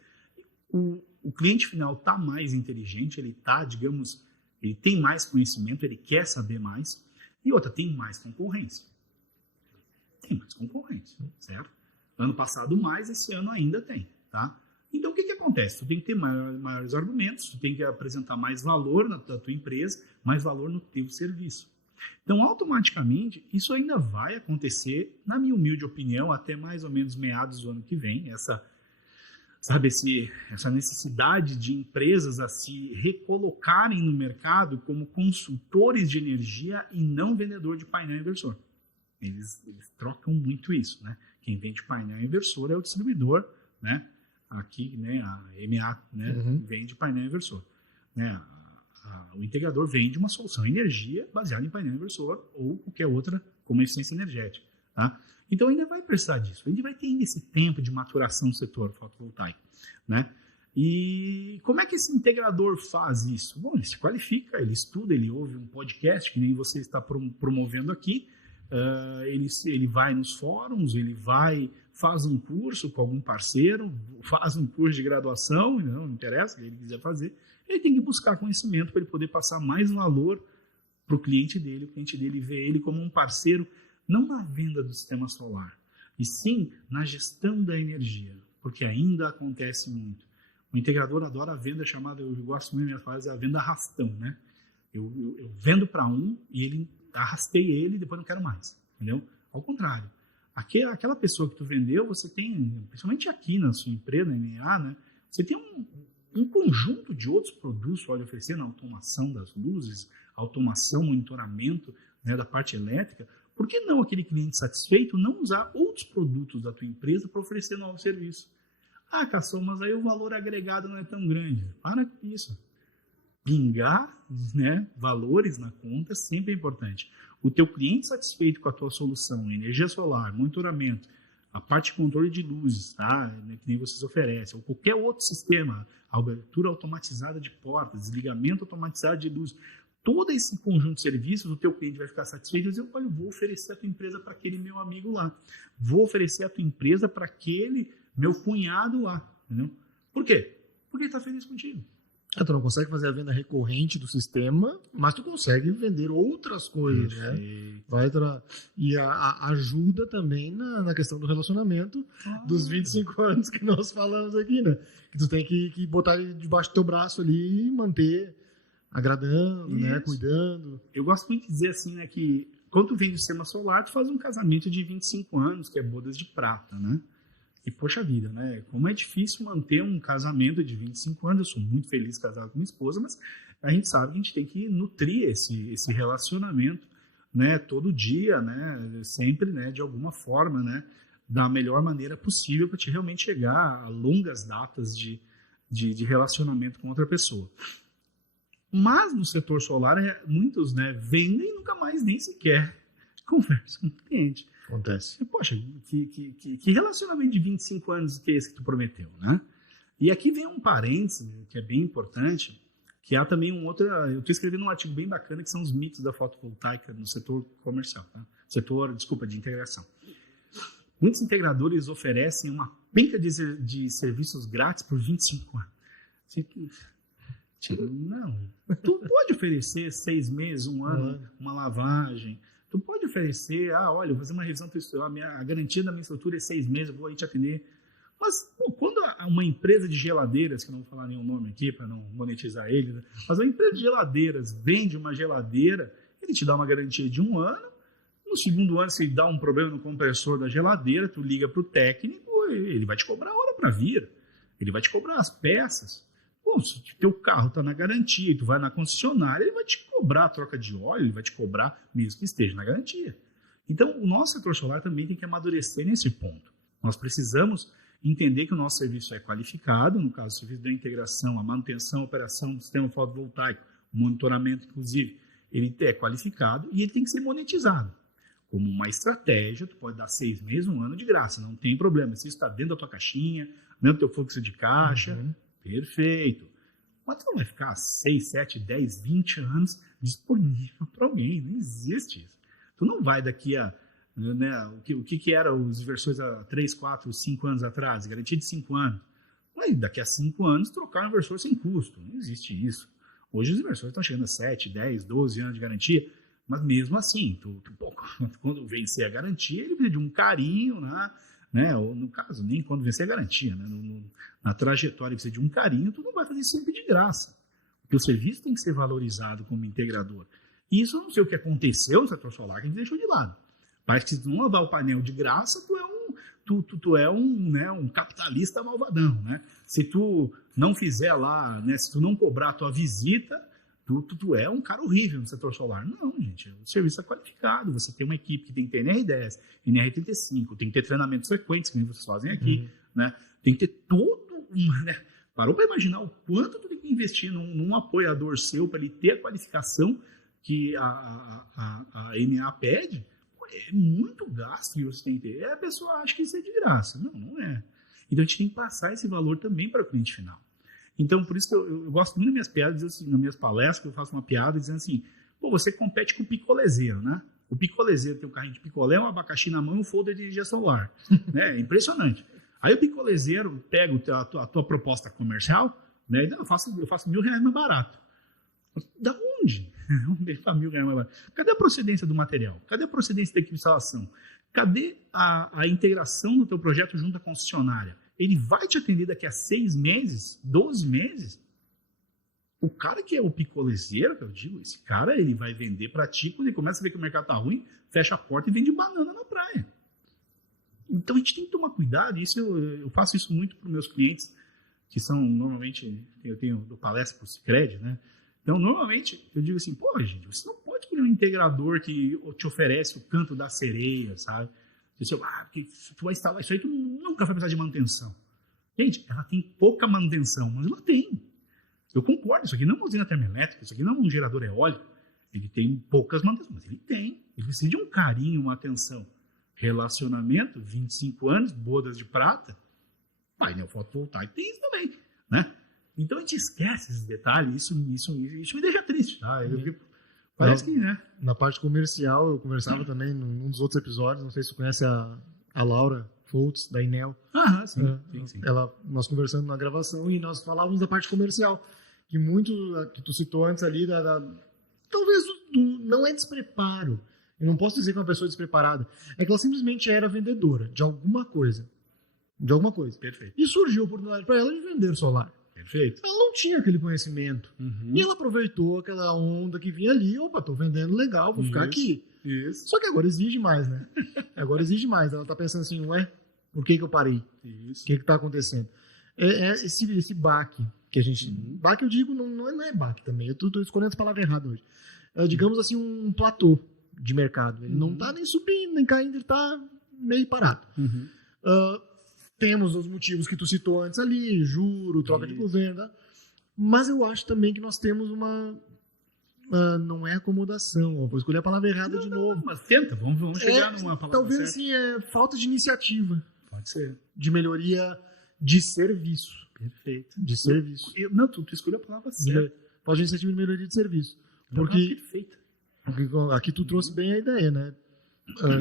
O cliente final está mais inteligente, ele está, digamos, ele tem mais conhecimento, ele quer saber mais. E outra, tem mais concorrência. Tem mais concorrência, certo? Ano passado mais, esse ano ainda tem, tá? Então, o que acontece? Tu tem que ter maiores argumentos, tu tem que apresentar mais valor na tua empresa, mais valor no teu serviço. Então, automaticamente, isso ainda vai acontecer, na minha humilde opinião, até mais ou menos meados do ano que vem, essa necessidade de empresas a se recolocarem no mercado como consultores de energia e não vendedor de painel inversor. Eles trocam muito isso, né? Quem vende painel inversor é o distribuidor, né? Aqui, né, a MA, né, vende painel inversor. Né? O integrador vende uma solução energia baseada em painel inversor ou qualquer outra como eficiência energética. Tá? Então ainda vai precisar disso. A gente vai ter ainda esse tempo de maturação do setor fotovoltaico. Né? E como é que esse integrador faz isso? Bom, ele se qualifica, ele estuda, ele ouve um podcast, que nem você está promovendo aqui, ele vai nos fóruns, ele faz um curso com algum parceiro, faz um curso de graduação, não interessa o que ele quiser fazer, ele tem que buscar conhecimento para ele poder passar mais valor para o cliente dele vê ele como um parceiro, não na venda do sistema solar, e sim na gestão da energia, porque ainda acontece muito. O integrador adora a venda chamada, eu gosto muito de fazer a venda arrastão, né? Eu vendo para um e ele arrastei ele e depois não quero mais, entendeu? Ao contrário, aquela pessoa que tu vendeu, você tem, principalmente aqui na sua empresa, na MA, né? Você tem um conjunto de outros produtos para oferecer na automação das luzes, automação, monitoramento, né, da parte elétrica. Por que não aquele cliente satisfeito não usar outros produtos da tua empresa para oferecer novos serviços? Ah, Cassol, mas aí o valor agregado não é tão grande. Para com isso. Pingar, né, valores na conta sempre é importante. O teu cliente satisfeito com a tua solução, energia solar, monitoramento, a parte de controle de luzes, tá, né, que nem vocês oferecem, ou qualquer outro sistema, abertura automatizada de portas, desligamento automatizado de luz, todo esse conjunto de serviços, o teu cliente vai ficar satisfeito e dizer, olha, eu vou oferecer a tua empresa para aquele meu amigo lá, vou oferecer a tua empresa para aquele meu cunhado lá, entendeu? Por quê? Porque ele está feliz contigo. Tu não consegue fazer a venda recorrente do sistema, mas tu consegue vender outras coisas, né? E ajuda também na questão do relacionamento dos 25 anos que nós falamos aqui, né? Que tu tem que botar debaixo do teu braço ali e manter agradando, né? Cuidando. Eu gosto muito de dizer assim, né, que quando tu vende o sistema solar, tu faz um casamento de 25 anos, que é bodas de prata, né? E, poxa vida, né? Como é difícil manter um casamento de 25 anos. Eu sou muito feliz casado com minha esposa, mas a gente sabe que a gente tem que nutrir esse relacionamento, né? Todo dia, né? Sempre, né? De alguma forma, né? Da melhor maneira possível para te realmente chegar a longas datas de relacionamento com outra pessoa. Mas no setor solar, muitos, né? Vendem e nunca mais nem sequer conversam com o cliente. Acontece. Poxa, que relacionamento de 25 anos que é esse que tu prometeu, né? E aqui vem um parênteses, que é bem importante, que há também um outro... Eu estou escrevendo um artigo bem bacana, que são os mitos da fotovoltaica no setor comercial, tá? De integração. Muitos integradores oferecem uma penca de serviços grátis por 25 anos. Não. Tu pode oferecer 6 meses, 1 ano, uma lavagem... Tu pode oferecer, olha, eu vou fazer uma revisão textual, a garantia da minha estrutura é 6 meses, eu vou aí te atender. Mas quando uma empresa de geladeiras, que eu não vou falar nenhum nome aqui para não monetizar ele, né? Mas uma empresa de geladeiras vende uma geladeira, ele te dá uma garantia de 1 ano. No segundo ano, se dá um problema no compressor da geladeira, tu liga para o técnico, ele vai te cobrar a hora para vir. Ele vai te cobrar as peças. Pô, se o teu carro está na garantia e tu vai na concessionária, ele vai te cobrar a troca de óleo, ele vai te cobrar mesmo que esteja na garantia. Então, o nosso setor solar também tem que amadurecer nesse ponto. Nós precisamos entender que o nosso serviço é qualificado, no caso, o serviço da integração, a manutenção, a operação do sistema fotovoltaico, o monitoramento, inclusive, ele é qualificado e ele tem que ser monetizado. Como uma estratégia, tu pode dar 6 meses, 1 ano de graça, não tem problema. Se isso está dentro da tua caixinha, dentro do teu fluxo de caixa, perfeito. Mas tu não vai ficar 6, 7, 10, 20 anos disponível para alguém, não existe isso. Tu não vai daqui a... Né, o que eram os inversores há 3, 4, 5 anos atrás, garantia de 5 anos. Mas daqui a 5 anos trocar um inversor sem custo, não existe isso. Hoje os inversores estão chegando a 7, 10, 12 anos de garantia, mas mesmo assim, quando vencer a garantia, ele precisa de um carinho, né? Ou no caso, nem quando vencer a garantia, né? Na trajetória precisa de um carinho, tu não vai fazer isso sempre de graça. Porque o serviço tem que ser valorizado como integrador. E isso eu não sei o que aconteceu no setor solar, que a gente deixou de lado. Parece que se tu não lavar o painel de graça, tu é um capitalista malvadão, né? Se tu não fizer lá, né, se tu não cobrar a tua visita, tu é um cara horrível no setor solar. Não, gente, o serviço é qualificado, você tem uma equipe que tem que ter NR10, NR35, tem que ter treinamentos frequentes, que vocês fazem aqui, né? Tem que ter todo uma... Né? Parou para imaginar o quanto tu tem que investir num apoiador seu para ele ter a qualificação que a NA pede? É muito gasto que você tem que ter. E a pessoa acha que isso é de graça. Não, não é. Então a gente tem que passar esse valor também para o cliente final. Então, por isso que eu gosto muito das minhas piadas, assim, nas minhas palestras, eu faço uma piada dizendo assim, pô, você compete com o picolezeiro, né? O picolezeiro tem um carrinho de picolé, um abacaxi na mão e um folder de energia solar. Né? É impressionante. Aí o picolezeiro pega a tua proposta comercial, né? E eu faço R$1.000 mais barato. Da onde? R$1.000 mais barato. Cadê a procedência do material? Cadê a procedência da equipe de instalação? Cadê a integração do teu projeto junto à concessionária? Ele vai te atender daqui a 6 meses, 12 meses? O cara que é o picolezeiro, que eu digo, esse cara, ele vai vender para ti, quando ele começa a ver que o mercado tá ruim, fecha a porta e vende banana na praia. Então a gente tem que tomar cuidado, e isso eu faço isso muito para os meus clientes, que são, normalmente, eu do palestra para o Sicredi, né? Então, normalmente, eu digo assim, pô, gente, você não pode escolher um integrador que te oferece o canto da sereia, sabe? Porque tu vai instalar isso aí, tu nunca vai precisar de manutenção. Gente, ela tem pouca manutenção, mas ela tem. Eu concordo, isso aqui não é uma usina termoelétrica, isso aqui não é um gerador eólico. Ele tem poucas manutenções, mas ele tem. Ele precisa de um carinho, uma atenção. Relacionamento, 25 anos, bodas de prata, painel fotovoltaico, tem isso também, né? Então a gente esquece esses detalhes, isso me deixa triste, tá? Parece que, né? Na parte comercial, eu conversava também num dos outros episódios, não sei se você conhece a Laura Foltz, da Enel. Sim. Sim. Nós conversando na gravação e nós falávamos da parte comercial, que muito, que tu citou antes ali, talvez não é despreparo. Eu não posso dizer que é uma pessoa despreparada. É que ela simplesmente era vendedora de alguma coisa. Perfeito. E surgiu a oportunidade para ela de vender solar. Perfeito. Ela não tinha aquele conhecimento. E ela aproveitou aquela onda que vinha ali. Opa, tô vendendo legal, vou ficar aqui. Isso. Só que agora exige mais, né? Ela tá pensando assim, ué, por que eu parei? Isso. O que tá acontecendo? Esse baque que a gente... Baque, eu digo, não é baque também. Eu tô escolhendo as palavras erradas hoje. Digamos assim, um platô de mercado. Ele não tá nem subindo, nem caindo, ele tá meio parado. Temos os motivos que tu citou antes ali, juro, troca de governo, mas eu acho também que nós temos uma... não é acomodação, vou escolher a palavra errada de novo. Mas tenta, vamos chegar numa palavra talvez certa. Assim, falta de iniciativa. Pode ser. De melhoria de serviço. Perfeito. De serviço. Tu escolheu a palavra certa. Falta de iniciativa de melhoria de serviço. Porque aqui tu trouxe bem a ideia, né?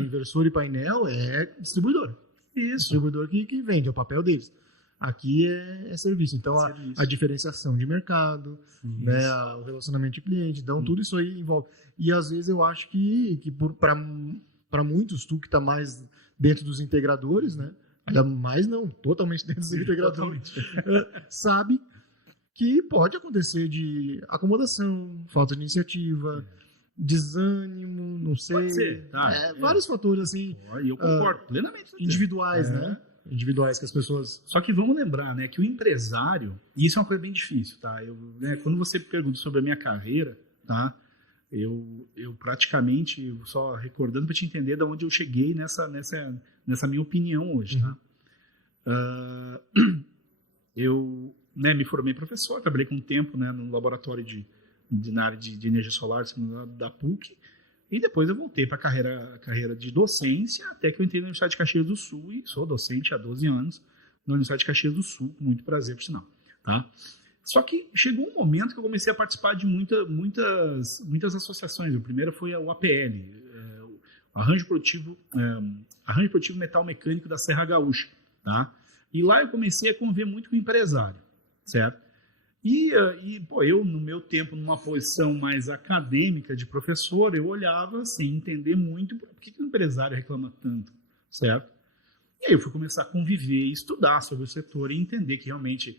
Inversor e painel é distribuidor. Isso. Distribuidor que vende, é o papel deles. Aqui é serviço. Então, a diferenciação de mercado, né, o relacionamento de cliente, então tudo isso aí envolve. E às vezes eu acho que para muitos, tu que está mais dentro dos integradores, né, Mas não, totalmente dentro do circuito integrador, sabe que pode acontecer de acomodação, falta de iniciativa, desânimo, não sei. Pode ser, tá? Vários fatores assim. E eu concordo plenamente. Individuais, né? Individuais que as pessoas... Só que vamos lembrar, né, que o empresário, e isso é uma coisa bem difícil, tá? Quando você pergunta sobre a minha carreira, tá? Eu praticamente, só recordando para te entender de onde eu cheguei nessa minha opinião hoje, tá? Eu me formei professor, trabalhei com um tempo, né, no laboratório na área de energia solar da PUC, e depois eu voltei para a carreira de docência, até que eu entrei na Universidade de Caxias do Sul, e sou docente há 12 anos na Universidade de Caxias do Sul, com muito prazer, por sinal. Tá? Só que chegou um momento que eu comecei a participar de muitas associações. O primeiro foi o APL, Arranjo Produtivo Metal Mecânico da Serra Gaúcha. Tá? E lá eu comecei a conviver muito com o empresário, certo? Eu, no meu tempo, numa posição mais acadêmica de professor, eu olhava sem entender muito por que o empresário reclama tanto, certo? E aí eu fui começar a conviver e estudar sobre o setor e entender que realmente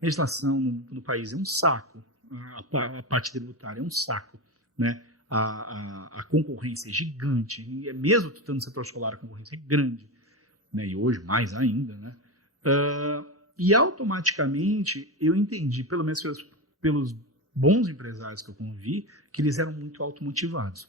a legislação no país é um saco, a parte tributária é um saco, né? A concorrência é gigante, e mesmo tu estando no setor solar, a concorrência é grande, né? E hoje mais ainda, né? E automaticamente eu entendi, pelo menos pelos bons empresários que eu convivi, que eles eram muito automotivados.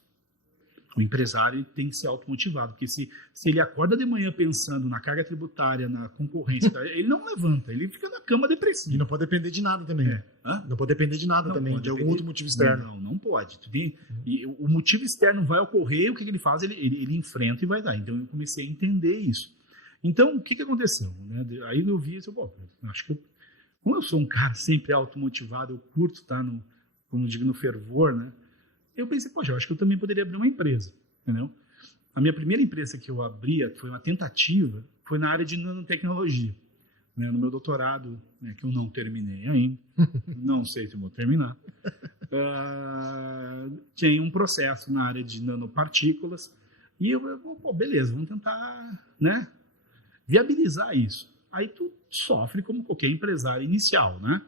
O empresário tem que ser automotivado, porque se ele acorda de manhã pensando na carga tributária, na concorrência, ele não levanta, ele fica na cama depressivo. E não pode depender de nada também. Não pode depender de nada também, de algum outro motivo externo. Não pode. E o motivo externo vai ocorrer, o que ele faz? Ele enfrenta e vai dar. Então eu comecei a entender isso. Então, o que aconteceu? Né? Aí eu vi isso, acho que como eu sou um cara sempre automotivado, eu curto estar como eu digo, no fervor, né? Eu pensei, eu acho que eu também poderia abrir uma empresa, entendeu? A minha primeira empresa que eu abria, foi uma tentativa, foi na área de nanotecnologia. Né? No meu doutorado, né, que eu não terminei ainda, não sei se eu vou terminar, tinha um processo na área de nanopartículas, e beleza, vamos tentar, né? Viabilizar isso. Aí tu sofre como qualquer empresário inicial, né?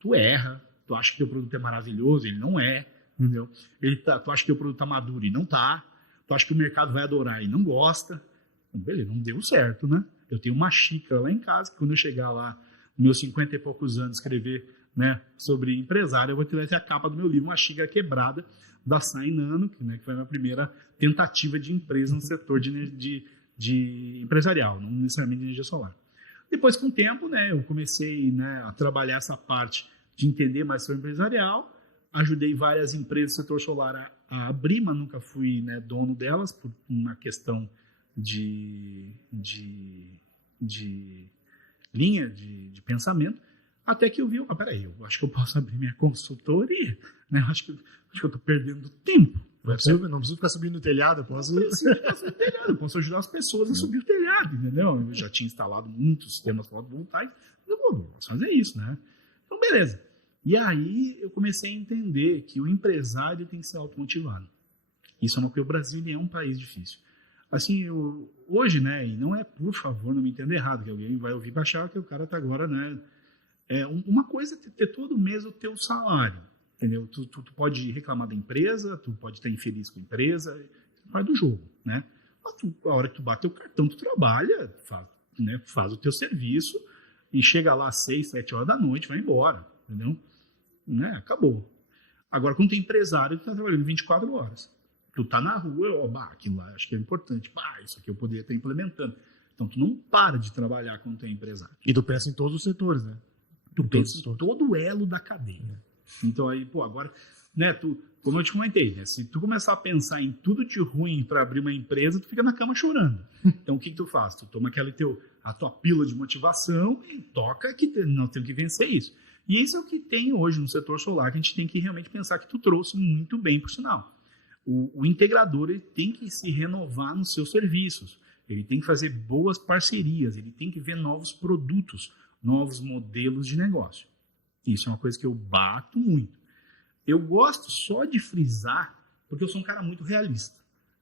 Tu erra, tu acha que teu produto é maravilhoso, ele não é, entendeu? Tu acha que teu produto tá maduro e não tá, tu acha que o mercado vai adorar e não gosta. Beleza, não deu certo, né? Eu tenho uma xícara lá em casa, que quando eu chegar lá, meus 50 e poucos anos, escrever, né, sobre empresário, eu vou ter a capa do meu livro, uma xícara quebrada da Sai Nano, que foi a minha primeira tentativa de empresa no setor de empresarial, não necessariamente de energia solar. Depois, com o tempo, né, eu comecei, né, a trabalhar essa parte de entender mais sobre empresarial, ajudei várias empresas do setor solar a abrir, mas nunca fui, né, dono delas, por uma questão de linha de pensamento, até que eu vi, peraí, eu acho que eu posso abrir minha consultoria, né, eu acho que eu estou perdendo tempo. Não preciso ficar subindo o telhado, eu posso... Eu posso ajudar as pessoas a subir o telhado, entendeu? Eu já tinha instalado muitos sistemas fotovoltaicos, eu posso fazer isso, né? Então, beleza. E aí eu comecei a entender que o empresário tem que ser automotivado. Isso é uma coisa, o Brasil é um país difícil. Assim, hoje, né, e não é, por favor, não me entenda errado, que alguém vai ouvir baixar que o cara tá agora, né? Uma coisa é ter todo mês o teu salário. Entendeu? Tu pode reclamar da empresa, tu pode estar infeliz com a empresa, faz do jogo, né? Mas a hora que tu bate o cartão, tu trabalha, faz o teu serviço e chega lá às 6, 7 horas da noite, vai embora, entendeu? Né? Acabou. Agora, quando tem empresário, tu tá trabalhando 24 horas. Tu tá na rua, aquilo lá, acho que é importante, isso aqui eu poderia estar implementando. Então, tu não para de trabalhar quando tem empresário. E tu pensa em todos os setores, né? Tu pensa em todo o elo da cadeia. Então aí, agora, né, como eu te comentei, né, se tu começar a pensar em tudo de ruim para abrir uma empresa, tu fica na cama chorando. Então o que tu faz? Tu toma a tua pílula de motivação e toca que nós temos que vencer isso. E isso é o que tem hoje no setor solar, que a gente tem que realmente pensar que tu trouxe muito bem, por sinal. O integrador, ele tem que se renovar nos seus serviços, ele tem que fazer boas parcerias, ele tem que ver novos produtos, novos modelos de negócio. Isso é uma coisa que eu bato muito. Eu gosto só de frisar, porque eu sou um cara muito realista.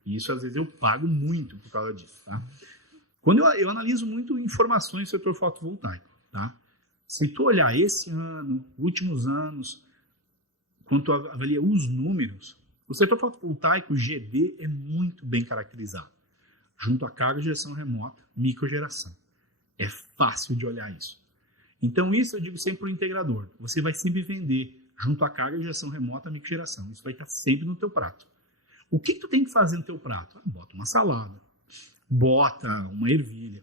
E isso, às vezes, eu pago muito por causa disso. Tá? Quando eu analiso muito informações do setor fotovoltaico, tá? Se tu olhar esse ano, últimos anos, quando tu avalia os números, o setor fotovoltaico, GD, é muito bem caracterizado. Junto à carga de geração remota, microgeração. É fácil de olhar isso. Então, isso eu digo sempre para o integrador. Você vai sempre vender junto à carga de geração remota, microgeração. Isso vai estar sempre no teu prato. O que tu tem que fazer no teu prato? Bota uma salada, bota uma ervilha,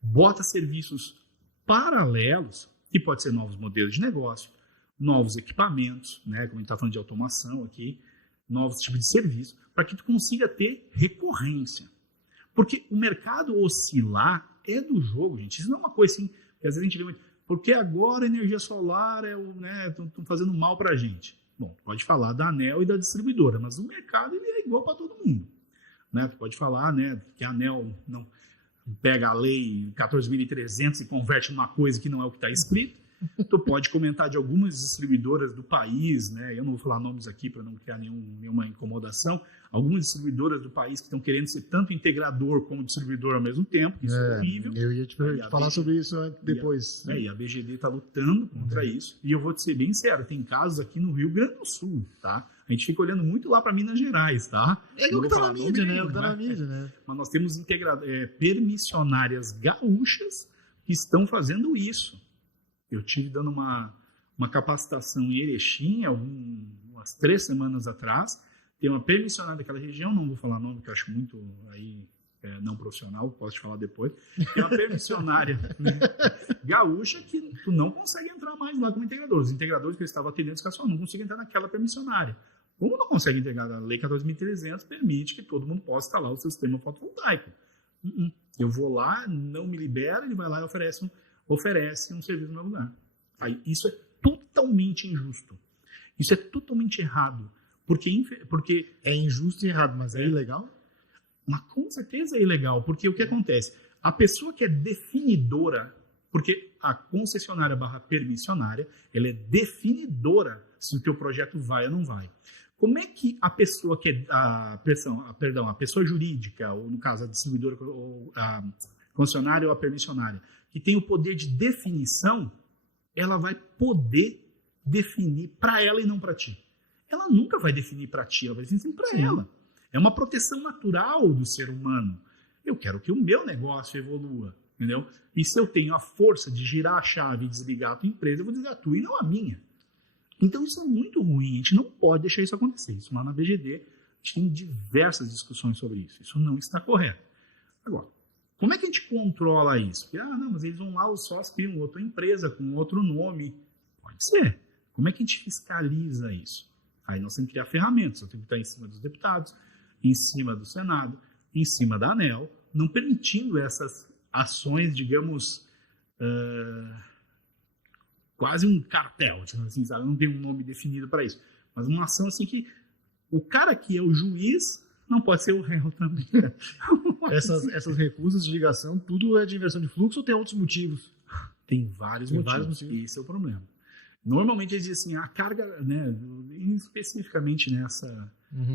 bota serviços paralelos, que pode ser novos modelos de negócio, novos equipamentos, né, como a gente está falando de automação aqui, novos tipos de serviço, para que tu consiga ter recorrência. Porque o mercado oscilar é do jogo, gente. Isso não é uma coisa assim, que às vezes a gente vê muito, porque agora a energia solar estão fazendo mal para a gente. Bom, pode falar da ANEEL e da distribuidora, mas o mercado ele é igual para todo mundo. Né? Tu pode falar, né, que a ANEEL não pega a lei 14.300 e converte numa coisa que não é o que está escrito. Tu pode comentar de algumas distribuidoras do país, né? Eu não vou falar nomes aqui para não criar nenhuma incomodação. Algumas distribuidoras do país que estão querendo ser tanto integrador como distribuidor ao mesmo tempo, isso é horrível. Eu ia te falar sobre isso depois. E a BGD está lutando contra isso. E eu vou te ser bem sério, tem casos aqui no Rio Grande do Sul, tá? A gente fica olhando muito lá para Minas Gerais, tá? É o que tá na mídia, né? O que tá na mídia, né? Mas nós temos permissionárias gaúchas que estão fazendo isso. Eu tive dando uma capacitação em Erechim, umas 3 semanas atrás. Tem uma permissionária daquela região, não vou falar nome, que eu acho muito não profissional, posso te falar depois. Tem uma permissionária né, gaúcha que tu não consegue entrar mais lá como integrador. Os integradores que eu estava atendendo, os não conseguem entrar naquela permissionária. Como não consegue entregar a Lei 14.300, permite que todo mundo possa instalar o seu sistema fotovoltaico. Eu vou lá, não me libera, ele vai lá e oferece um serviço no meu lugar. Aí, isso é totalmente injusto. Isso é totalmente errado. Porque é injusto e errado, mas é ilegal? Mas com certeza é ilegal, porque o que acontece? A pessoa que é definidora, porque a concessionária / permissionária, ela é definidora se o teu projeto vai ou não vai. Como é que a pessoa que é a pessoa jurídica, ou no caso a distribuidora, ou a concessionária ou a permissionária, que tem o poder de definição, ela vai poder definir para ela e não para ti. Ela nunca vai definir para ti, ela vai definir para ela. É uma proteção natural do ser humano. Eu quero que o meu negócio evolua, entendeu? E se eu tenho a força de girar a chave e desligar a tua empresa, eu vou desligar a tua e não a minha. Então isso é muito ruim, a gente não pode deixar isso acontecer. Isso lá na BGD, a gente tem diversas discussões sobre isso. Isso não está correto. Agora, como é que a gente controla isso? Porque, não, mas eles vão lá, os sócios criam outra empresa com outro nome. Pode ser. Como é que a gente fiscaliza isso? Aí nós temos que criar ferramentas. Eu tenho que estar em cima dos deputados, em cima do Senado, em cima da ANEEL, não permitindo essas ações, digamos, quase um cartel, assim, sabe? Não tem um nome definido para isso. Mas uma ação assim que o cara que é o juiz não pode ser o réu também. Essas recusas de ligação, tudo é de inversão de fluxo ou tem outros motivos? Tem vários motivos. Esse é o problema. Normalmente eles dizem assim, a carga, né, especificamente nessa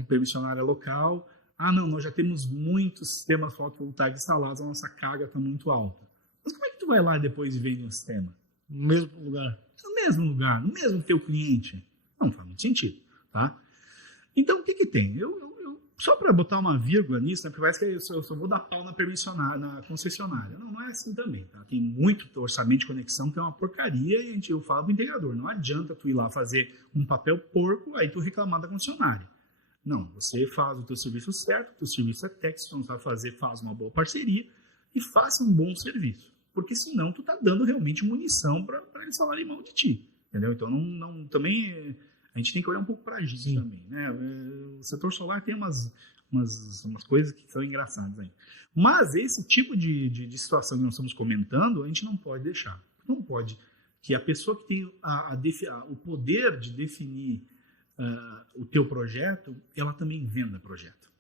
permissionária local, não, nós já temos muitos sistemas fotovoltaicos instalados, a nossa carga está muito alta. Mas como é que tu vai lá depois e vende um sistema? No mesmo lugar? No mesmo lugar, no mesmo teu cliente. Não faz muito sentido, tá? Então, o que tem? Só para botar uma vírgula nisso, né, porque parece que eu só vou dar pau na permissionária, na concessionária. Não é assim também, tá? Tem muito orçamento de conexão que é uma porcaria e eu falo para o integrador, não adianta tu ir lá fazer um papel porco, aí tu reclamar da concessionária. Não, você faz o teu serviço certo, o teu serviço é técnico, você não sabe fazer, faz uma boa parceria e faça um bom serviço. Porque senão tu tá dando realmente munição para eles falarem mal de ti, entendeu? Então, também... A gente tem que olhar um pouco para a gente também, né? O setor solar tem umas coisas que são engraçadas aí. Mas esse tipo de situação que nós estamos comentando, a gente não pode deixar. Não pode que a pessoa que tem o poder de definir o teu projeto, ela também venda projeto.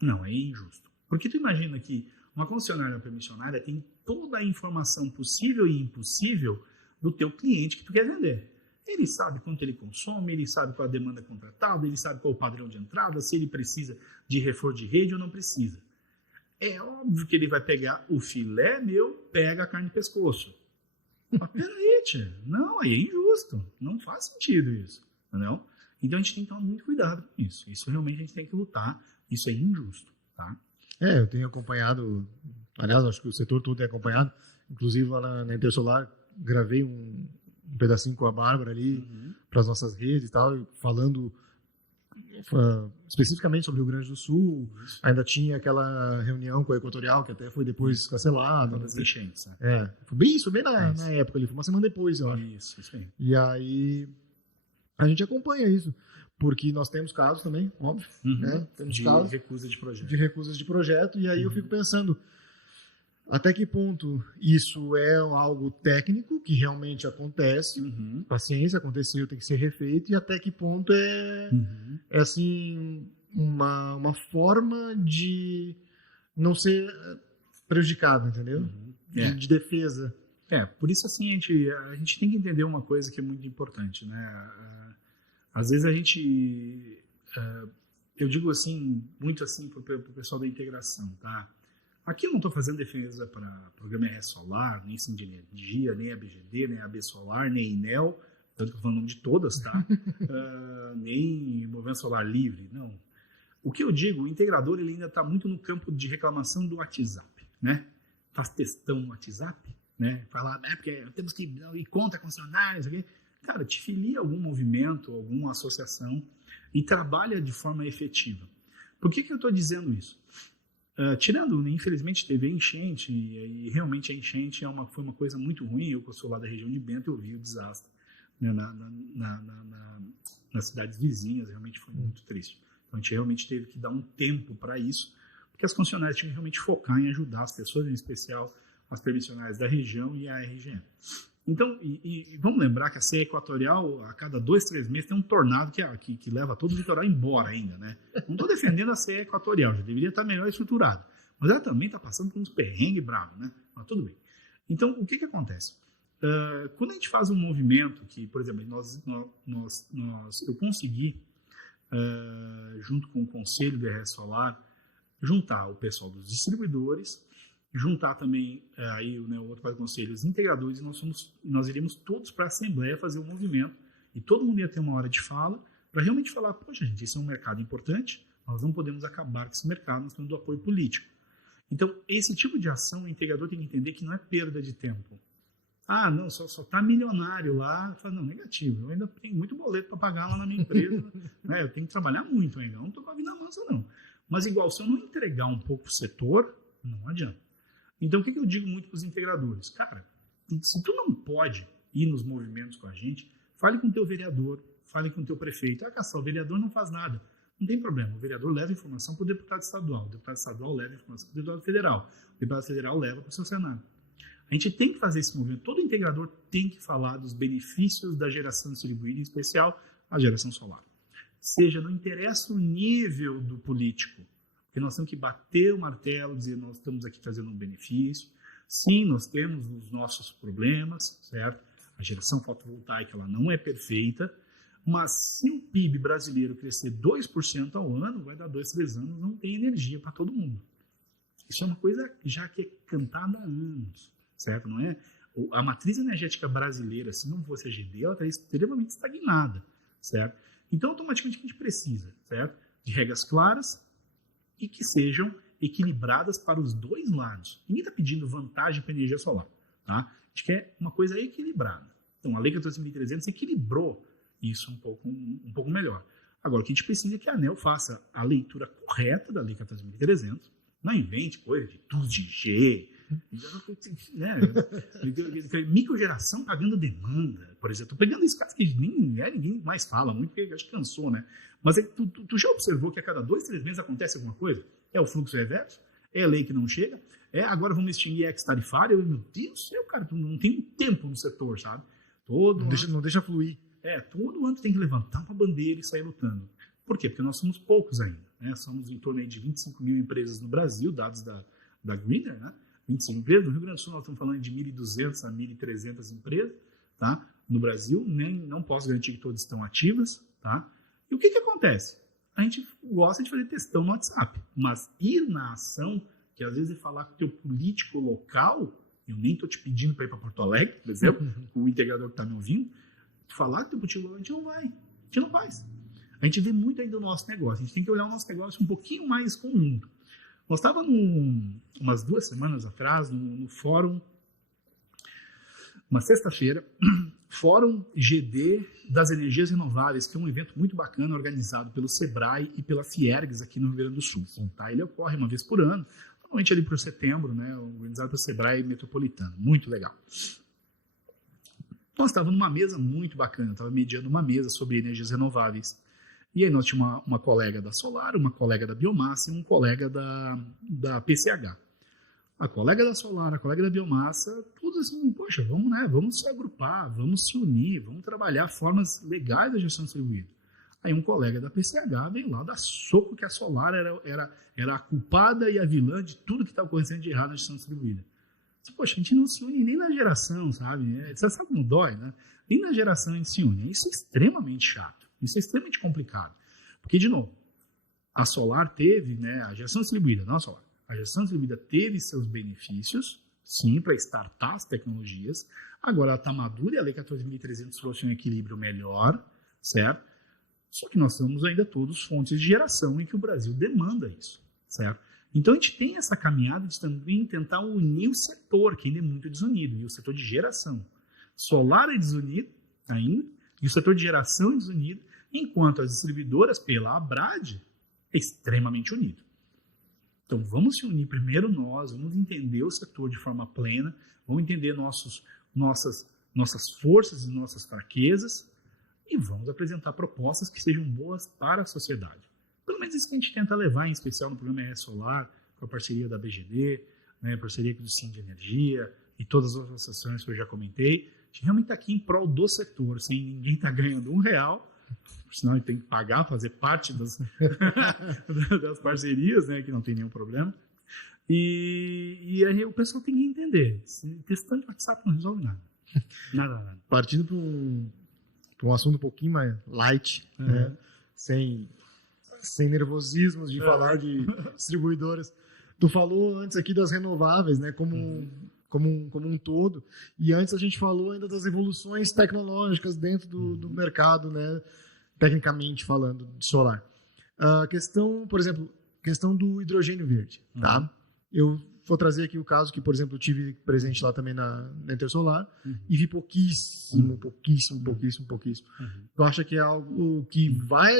Não, é injusto. Porque tu imagina que uma concessionária ou permissionária tem toda a informação possível e impossível do teu cliente que tu quer vender. Ele sabe quanto ele consome, ele sabe qual a demanda contratada, ele sabe qual o padrão de entrada, se ele precisa de reforço de rede ou não precisa. É óbvio que ele vai pegar o filé meu, pega a carne e pescoço. Mas peraí, tia, não, aí é injusto. Não faz sentido isso, entendeu? Então a gente tem que tomar muito cuidado com isso. Isso realmente a gente tem que lutar. Isso é injusto, tá? Eu tenho acompanhado, aliás, acho que o setor todo tem acompanhado, inclusive lá na Intersolar, gravei um pedacinho com a Bárbara ali para as nossas redes e tal, falando especificamente sobre o Rio Grande do Sul. Ainda tinha aquela reunião com a Equatorial, que até foi depois cancelada. Das enchentes, né? Foi bem na época ali, foi uma semana depois, eu acho. Isso aí. E aí a gente acompanha isso, porque nós temos casos também, óbvio, né? Temos casos de recusas de projeto, e aí eu fico pensando, até que ponto isso é algo técnico, que realmente acontece, paciência, aconteceu, tem que ser refeito, e até que ponto é assim, uma forma de não ser prejudicado, entendeu? De defesa. Por isso assim, a gente tem que entender uma coisa que é muito importante, né? Às vezes a gente, eu digo assim, muito assim para o pessoal da integração, tá? Aqui eu não estou fazendo defesa para o programa RS Solar, nem Sim de Energia, nem a BGD, nem a AB Solar, nem a Enel, tanto que eu estou falando o nome de todas, tá? Nem Movimento Solar Livre, não. O que eu digo, o integrador ele ainda está muito no campo de reclamação do WhatsApp, né? Faz textão no WhatsApp, né? Fala, porque temos que ir contra concessionários, aqui. Cara, te filia a algum movimento, alguma associação e trabalha de forma efetiva. Por que eu estou dizendo isso? Tirando, infelizmente, teve enchente, e realmente a enchente foi uma coisa muito ruim. Eu sou lá da região de Bento, eu vi o desastre, né, nas cidades vizinhas, realmente foi muito triste. Então a gente realmente teve que dar um tempo para isso, porque as concessionárias tinham que realmente focar em ajudar as pessoas, em especial as permissionárias da região e a RGE. Então, e vamos lembrar que a CE Equatorial, a cada 2, 3 meses, tem um tornado que leva todo o litoral embora ainda, né? Não estou defendendo a CE Equatorial, já deveria estar melhor estruturada. Mas ela também está passando por uns perrengues bravos, né? Mas tudo bem. Então, o que acontece? Quando a gente faz um movimento que, por exemplo, eu consegui, junto com o Conselho do RS Solar, juntar o pessoal dos distribuidores, juntar também aí, né, o outro para o conselho, os integradores, e nós iríamos todos para a Assembleia fazer o movimento, e todo mundo ia ter uma hora de fala, para realmente falar, poxa gente, esse é um mercado importante, nós não podemos acabar com esse mercado, nós temos do apoio político. Então, esse tipo de ação, o integrador tem que entender que não é perda de tempo. Ah, não, só está milionário lá. Fala, não, negativo, eu ainda tenho muito boleto para pagar lá na minha empresa, né, eu tenho que trabalhar muito ainda, eu não estou com a vida mansa não. Mas igual, se eu não entregar um pouco o setor, não adianta. Então, o que eu digo muito para os integradores? Cara, se tu não pode ir nos movimentos com a gente, fale com o teu vereador, fale com o teu prefeito. O vereador não faz nada. Não tem problema. O vereador leva informação para o deputado estadual. O deputado estadual leva informação para o deputado federal. O deputado federal leva para o seu Senado. A gente tem que fazer esse movimento. Todo integrador tem que falar dos benefícios da geração distribuída, em especial a geração solar. Seja, não interessa o nível do político. Porque nós temos que bater o martelo, dizer, nós estamos aqui trazendo um benefício. Sim, nós temos os nossos problemas, certo? A geração fotovoltaica ela não é perfeita, mas se o PIB brasileiro crescer 2% ao ano, vai dar 2, 3 anos, não tem energia para todo mundo. Isso é uma coisa já que é cantada há anos, certo? Não é? A matriz energética brasileira, se não fosse a GD, ela está extremamente estagnada, certo? Então, automaticamente, a gente precisa, certo? De regras claras, e que sejam equilibradas para os dois lados. Ninguém está pedindo vantagem para a energia solar. Tá? A gente quer uma coisa equilibrada. Então, a Lei 14.300 equilibrou isso um pouco melhor. Agora, o que a gente precisa é que a ANEEL faça a leitura correta da Lei 14.300, não invente coisa de tudo de G, né? Microgeração pagando demanda, por exemplo. Estou pegando esse caso que ninguém mais fala muito, porque acho que cansou, né? Mas tu já observou que a cada 2, 3 meses acontece alguma coisa? É o fluxo reverso? É a lei que não chega? Agora vamos extinguir ex-tarifário? Meu Deus do céu, cara, tu não tem tempo no setor, sabe? Não deixa fluir. Todo ano tu tem que levantar uma bandeira e sair lutando. Por quê? Porque nós somos poucos ainda, né? Somos em torno aí de 25 mil empresas no Brasil, dados da Greener, né? 25 empresas. No Rio Grande do Sul nós estamos falando de 1.200 a 1.300 empresas, tá? No Brasil, não posso garantir que todas estão ativas, tá? E o que acontece? A gente gosta de fazer textão no WhatsApp, mas ir na ação, porque às vezes falar com o teu político local, eu nem estou te pedindo para ir para Porto Alegre, por exemplo, o integrador que está me ouvindo, falar com o teu político local, a gente não vai, a gente não faz. A gente vê muito ainda o nosso negócio, a gente tem que olhar o nosso negócio um pouquinho mais comum. Nós estávamos umas 2 semanas atrás no fórum, uma sexta-feira, Fórum GD das Energias Renováveis, que é um evento muito bacana organizado pelo Sebrae e pela Fiergs aqui no Rio Grande do Sul. Tá? Ele ocorre uma vez por ano, normalmente ali por setembro, né, organizado pelo Sebrae Metropolitano. Muito legal. Nós estávamos numa mesa muito bacana, estava mediando uma mesa sobre energias renováveis. E aí nós tínhamos uma colega da Solar, uma colega da Biomassa e um colega da PCH. A colega da Solar, a colega da Biomassa, todos assim, poxa, vamos se agrupar, vamos se unir, vamos trabalhar formas legais da gestão distribuída. Aí um colega da PCH veio lá dar soco que a Solar era a culpada e a vilã de tudo que estava acontecendo de errado na gestão distribuída. Poxa, a gente não se une nem na geração, sabe? Você sabe como dói, né? Nem na geração a gente se une. Isso é extremamente chato, isso é extremamente complicado. Porque, de novo, a Solar teve, né, a gestão distribuída, não a Solar, a gestão distribuída teve seus benefícios, sim, para startar as tecnologias. Agora ela está madura e a Lei 14.300 trouxe um equilíbrio melhor, certo? Só que nós somos ainda todos fontes de geração em que o Brasil demanda isso, certo? Então a gente tem essa caminhada de também tentar unir o setor, que ainda é muito desunido, e o setor de geração. Solar é desunido ainda, e o setor de geração é desunido, enquanto as distribuidoras, pela Abrad, é extremamente unido. Então, vamos se unir primeiro nós, vamos entender o setor de forma plena, vamos entender nossas forças e nossas fraquezas e vamos apresentar propostas que sejam boas para a sociedade. Pelo menos isso que a gente tenta levar, em especial no programa RS Solar, com a parceria da BGD, né, parceria com o Sim de Energia e todas as outras associações que eu já comentei. A gente realmente está aqui em prol do setor, sem ninguém estar ganhando R$1, senão ele tem que pagar, fazer parte das parcerias, né, que não tem nenhum problema. E aí o pessoal tem que entender. Testando de WhatsApp não resolve nada. Nada. Partindo para um assunto um pouquinho mais light, né, sem nervosismos de falar de distribuidoras. Tu falou antes aqui das renováveis, né, como um todo, e antes a gente falou ainda das evoluções tecnológicas dentro do mercado, né, tecnicamente falando, de solar. A questão, por exemplo, questão do hidrogênio verde, tá? Eu vou trazer aqui o caso que, por exemplo, eu tive presente lá também na Intersolar e vi pouquíssimo. Tu acha que é algo que vai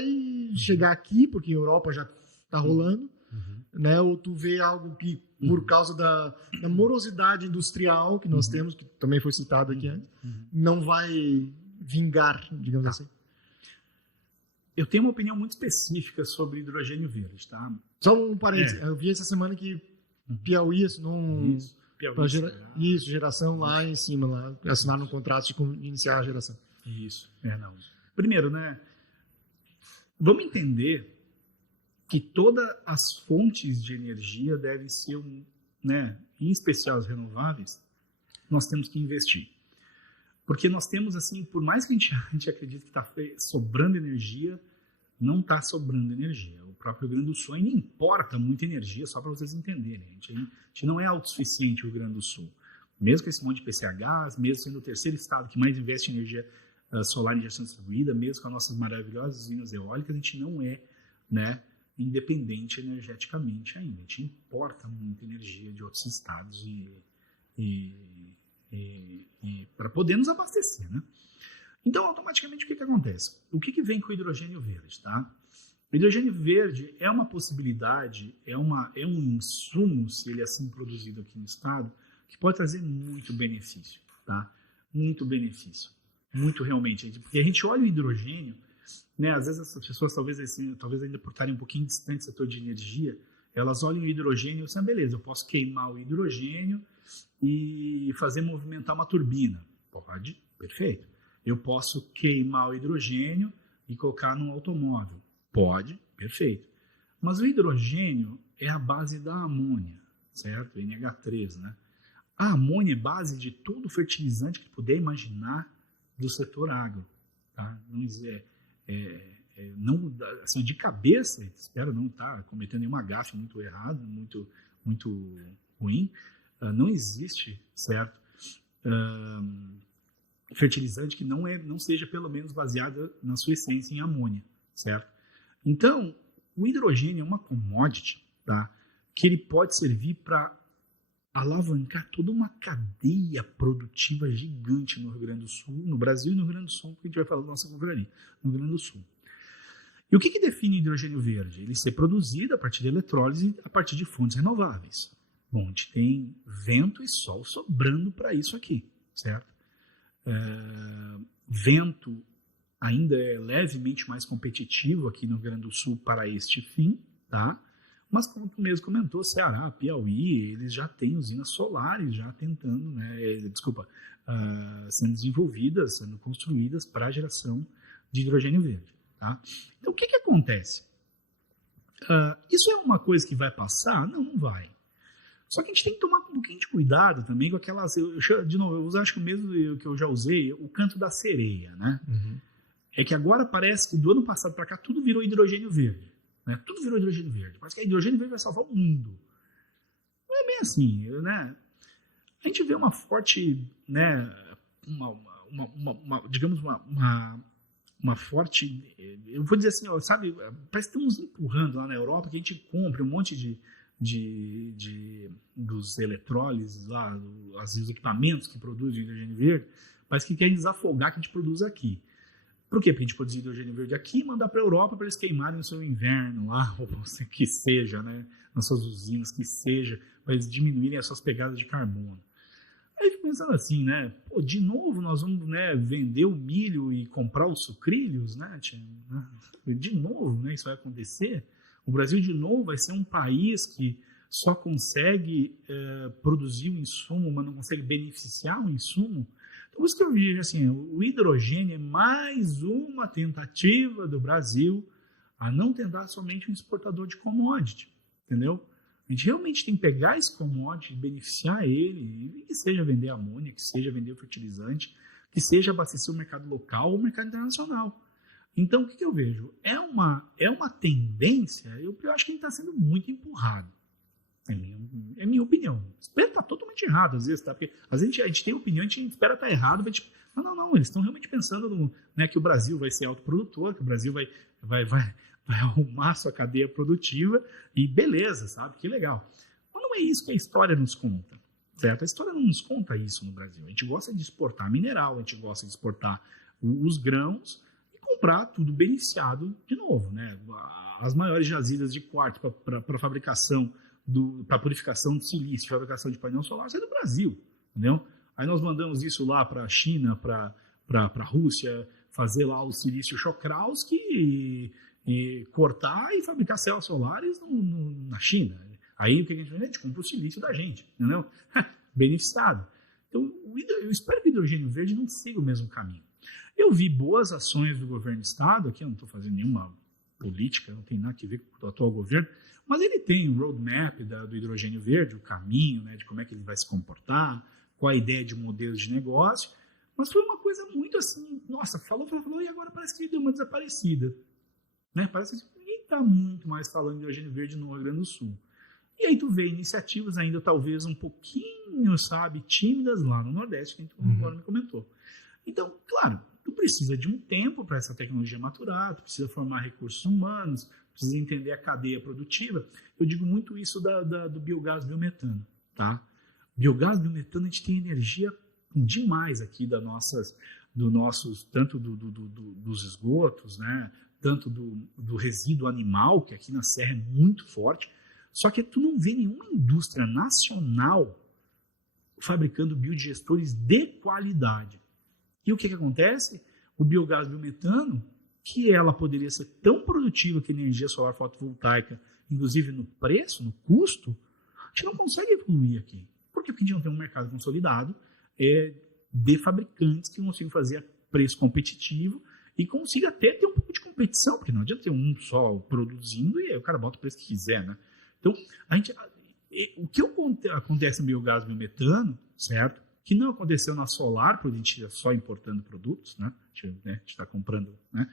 chegar aqui, porque a Europa já está rolando, né? Ou tu vê algo que, por causa da morosidade industrial que nós temos, que também foi citado aqui antes, não vai vingar, digamos assim? Eu tenho uma opinião muito específica sobre hidrogênio verde, tá? Só um parênteses. Eu vi essa semana que Piauí assinou geração lá em cima, lá, assinaram um contrato de iniciar a geração. Isso. Primeiro, né? Vamos entender que todas as fontes de energia devem ser, né, em especial as renováveis, nós temos que investir. Porque nós temos, assim, por mais que a gente acredite que está sobrando energia, não está sobrando energia. O próprio Rio Grande do Sul ainda importa muita energia, só para vocês entenderem. A gente não é autossuficiente o Rio Grande do Sul. Mesmo com esse monte de PCHs, mesmo sendo o terceiro estado que mais investe em energia solar em geração distribuída, mesmo com as nossas maravilhosas usinas eólicas, a gente não é, né, independente energeticamente ainda. A gente importa muita energia de outros estados e para poder nos abastecer, né? Então, automaticamente, o que acontece? O que vem com o hidrogênio verde, tá? O hidrogênio verde é uma possibilidade, é um insumo, se ele é assim produzido aqui no estado, que pode trazer muito benefício, tá? Muito benefício, muito realmente. Porque a gente olha o hidrogênio, né? Às vezes as pessoas, talvez ainda por estarem um pouquinho distantes do setor de energia, elas olham o hidrogênio e dizem, beleza, eu posso queimar o hidrogênio e fazer movimentar uma turbina. Pode, perfeito. Eu posso queimar o hidrogênio e colocar num automóvel. Pode, perfeito. Mas o hidrogênio é a base da amônia, certo? NH3, né? A amônia é base de todo fertilizante que puder imaginar do setor agro, tá? não, assim, de cabeça, espero não estar cometendo nenhuma gafe muito errada, muito ruim, não existe, certo? Fertilizante que não seja pelo menos baseada na sua essência em amônia, certo? Então, o hidrogênio é uma commodity, tá? Que ele pode servir para alavancar toda uma cadeia produtiva gigante no Rio Grande do Sul, no Brasil e no Rio Grande do Sul, que a gente vai falar da nossa confraria, no Rio Grande do Sul. E o que define o hidrogênio verde? Ele ser produzido a partir de eletrólise, a partir de fontes renováveis. Bom, a gente tem vento e sol sobrando para isso aqui, certo? Vento ainda é levemente mais competitivo aqui no Rio Grande do Sul para este fim, tá? Mas como tu mesmo comentou, Ceará, Piauí, eles já têm usinas solares já tentando, sendo desenvolvidas, sendo construídas para a geração de hidrogênio verde, tá? Então, o que acontece? Isso é uma coisa que vai passar? Não vai. Só que a gente tem que tomar um pouquinho de cuidado também com aquelas... de novo, eu acho que o mesmo que eu já usei, o canto da sereia, né? Uhum. É que agora parece que do ano passado para cá tudo virou hidrogênio verde. Né? Tudo virou hidrogênio verde. Parece que a hidrogênio verde vai salvar o mundo. Não é bem assim, né? A gente vê uma forte, né, uma forte, eu vou dizer assim, ó, sabe, parece que estamos empurrando lá na Europa que a gente compre um monte dos eletrólises lá, os equipamentos que produzem hidrogênio verde, parece que querem desafogar que a gente produz aqui. Por quê? Porque a gente produz hidrogênio verde aqui e mandar para a Europa para eles queimarem no seu inverno lá, ou que seja, né, nas suas usinas, que seja, para eles diminuírem as suas pegadas de carbono. Aí eu fico pensando assim, né, pô, de novo nós vamos, né, vender o milho e comprar os sucrilhos, né, de novo, né, isso vai acontecer. O Brasil, de novo, vai ser um país que só consegue produzir o insumo, mas não consegue beneficiar o insumo. Então, por isso que eu vejo assim, o hidrogênio é mais uma tentativa do Brasil a não tentar somente um exportador de commodity, entendeu? A gente realmente tem que pegar esse commodity, beneficiar ele, e que seja vender amônia, que seja vender fertilizante, que seja abastecer o mercado local ou o mercado internacional. Então, o que eu vejo? É uma tendência, eu acho que a gente está sendo muito empurrado. É minha opinião. Espero estar totalmente errado, às vezes, tá? Porque às vezes a gente tem opinião, a gente espera estar errado, mas não, eles estão realmente pensando né, que o Brasil vai ser autoprodutor, que o Brasil vai arrumar sua cadeia produtiva e beleza, sabe? Que legal. Mas não é isso que a história nos conta, certo? A história não nos conta isso no Brasil. A gente gosta de exportar mineral, a gente gosta de exportar os grãos, comprar tudo beneficiado de novo, né? As maiores jazidas de quartzo para fabricação, para purificação de silício, fabricação de painel solar, sai do Brasil, entendeu? Aí nós mandamos isso lá para a China, para a Rússia, fazer lá o silício Czochralski, cortar e fabricar células solares na China. Aí o que a gente faz? A gente compra o silício da gente, entendeu? Beneficiado. Então, eu espero que o hidrogênio verde não siga o mesmo caminho. Eu vi boas ações do governo do estado, aqui eu não estou fazendo nenhuma política, não tem nada a ver com o atual governo, mas ele tem o roadmap do hidrogênio verde, o caminho, né, de como é que ele vai se comportar, qual a ideia de modelos de negócio, mas foi uma coisa muito assim, nossa, falou, e agora parece que deu uma desaparecida. Né? Parece que ninguém está muito mais falando de hidrogênio verde no Rio Grande do Sul. E aí tu vê iniciativas ainda talvez um pouquinho, sabe, tímidas lá no Nordeste, que tu agora me comentou. Então, claro, tu precisa de um tempo para essa tecnologia maturar, tu precisa formar recursos humanos, precisa entender a cadeia produtiva. Eu digo muito isso do biogás biometano, tá? Biogás biometano, a gente tem energia demais aqui tanto dos esgotos, né? Tanto do resíduo animal, que aqui na Serra é muito forte, só que tu não vê nenhuma indústria nacional fabricando biodigestores de qualidade. E o que acontece? O biogás biometano, que ela poderia ser tão produtiva que a energia solar fotovoltaica, inclusive no preço, no custo, a gente não consegue evoluir aqui. Por quê? Porque a gente não tem um mercado consolidado de fabricantes que consigam fazer a preço competitivo e consiga até ter um pouco de competição, porque não adianta ter um só produzindo e aí o cara bota o preço que quiser, né? Então, o que acontece no biogás biometano, certo? Que não aconteceu na solar, porque a gente só importando produtos, né? A gente está comprando, né?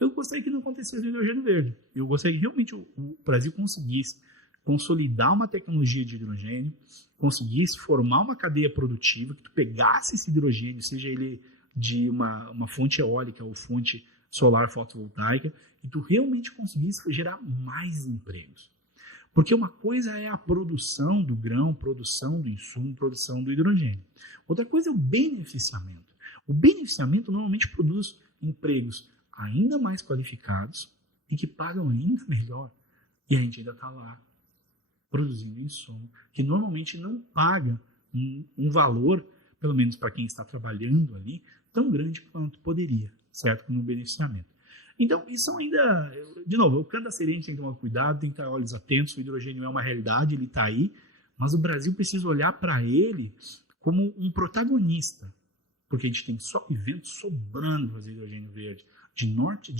Eu gostaria que não acontecesse no hidrogênio verde. Eu gostaria que realmente o Brasil conseguisse consolidar uma tecnologia de hidrogênio, conseguisse formar uma cadeia produtiva, que tu pegasse esse hidrogênio, seja ele de uma fonte eólica ou fonte solar fotovoltaica, e tu realmente conseguisse gerar mais empregos. Porque uma coisa é a produção do grão, produção do insumo, produção do hidrogênio. Outra coisa é o beneficiamento. O beneficiamento normalmente produz empregos ainda mais qualificados e que pagam ainda melhor. E a gente ainda está lá produzindo insumo, que normalmente não paga um valor, pelo menos para quem está trabalhando ali, tão grande quanto poderia, certo? Como beneficiamento. Então, isso ainda, de novo, o canto da sereia a gente tem que tomar cuidado, tem que estar olhos atentos, o hidrogênio é uma realidade, ele está aí, mas o Brasil precisa olhar para ele como um protagonista, porque a gente tem só vento sobrando para fazer hidrogênio verde, de norte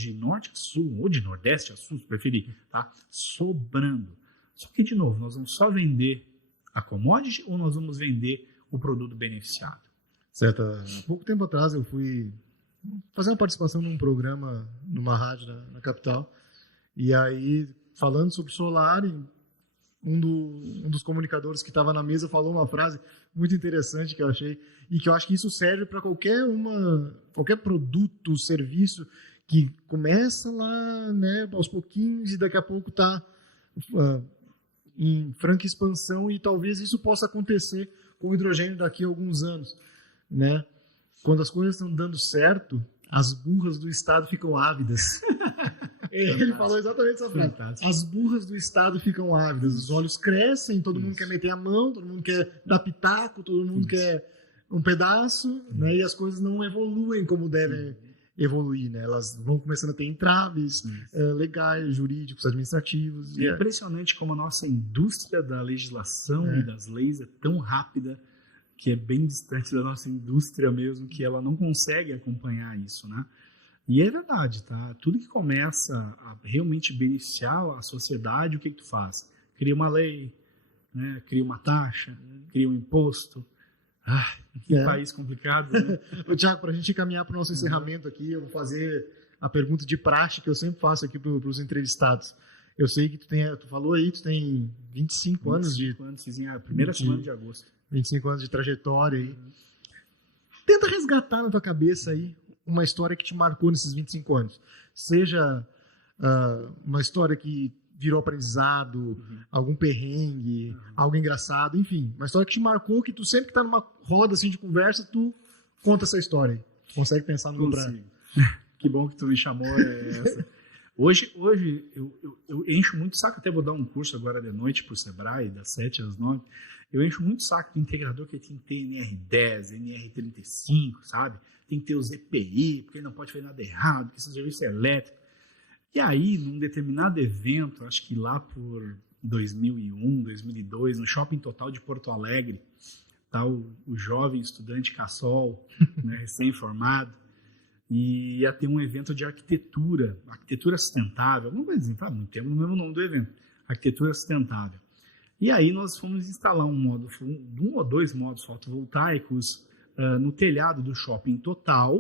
a sul, ou de nordeste a sul, se preferir, tá? Sobrando. Só que, de novo, nós vamos só vender a commodity ou nós vamos vender o produto beneficiado? Certo. Há pouco tempo atrás eu fui fazer uma participação num programa, numa rádio na capital, e aí, falando sobre solar, um dos comunicadores que estava na mesa falou uma frase muito interessante que eu achei, e que eu acho que isso serve para qualquer produto, serviço que começa lá, né, aos pouquinhos, e daqui a pouco está em franca expansão, e talvez isso possa acontecer com o hidrogênio daqui a alguns anos, né? Quando as coisas estão dando certo, as burras do Estado ficam ávidas. Ele falou exatamente essa frase. Fantástico. As burras do Estado ficam ávidas, os olhos crescem, todo mundo quer meter a mão, todo mundo quer dar pitaco, todo mundo quer um pedaço, né? E as coisas não evoluem como devem evoluir, né? Elas vão começando a ter entraves legais, jurídicos, administrativos. É impressionante como a nossa indústria da legislação e das leis é tão rápida, que é bem distante da nossa indústria mesmo, que ela não consegue acompanhar isso, né? E é verdade, tá? Tudo que começa a realmente beneficiar a sociedade, o que tu faz? Cria uma lei, né? Cria uma taxa, cria um imposto. Ah, que país complicado, né? Ô, Thiago, para a gente caminhar para o nosso encerramento aqui, eu vou fazer a pergunta de praxe que eu sempre faço aqui para os entrevistados. Eu sei que tu falou aí, tu tem 25 anos de... 25 anos, fiz a primeira semana de agosto. 25 anos de trajetória aí. Tenta resgatar na tua cabeça aí uma história que te marcou nesses 25 anos. Seja uma história que virou aprendizado, algum perrengue, algo engraçado, enfim. Uma história que te marcou, que tu sempre que tá numa roda assim de conversa, tu conta essa história aí. Consegue pensar no lugar? Que bom que tu me chamou essa. Hoje eu encho muito saco, até vou dar um curso agora de noite pro Sebrae, das 7 às 9. Eu encho muito saco do integrador que tem que ter NR10, NR35, sabe? Tem que ter os EPI, porque ele não pode fazer nada errado, porque esse serviço é elétrico. E aí, num determinado evento, acho que lá por 2001, 2002, no Shopping Total de Porto Alegre, tá o jovem estudante Cassol, né, recém-formado, e ia ter um evento de arquitetura sustentável, alguma coisa assim, tá? Não tem o mesmo nome do evento, arquitetura sustentável. E aí nós fomos instalar um ou dois módulos fotovoltaicos no telhado do Shopping Total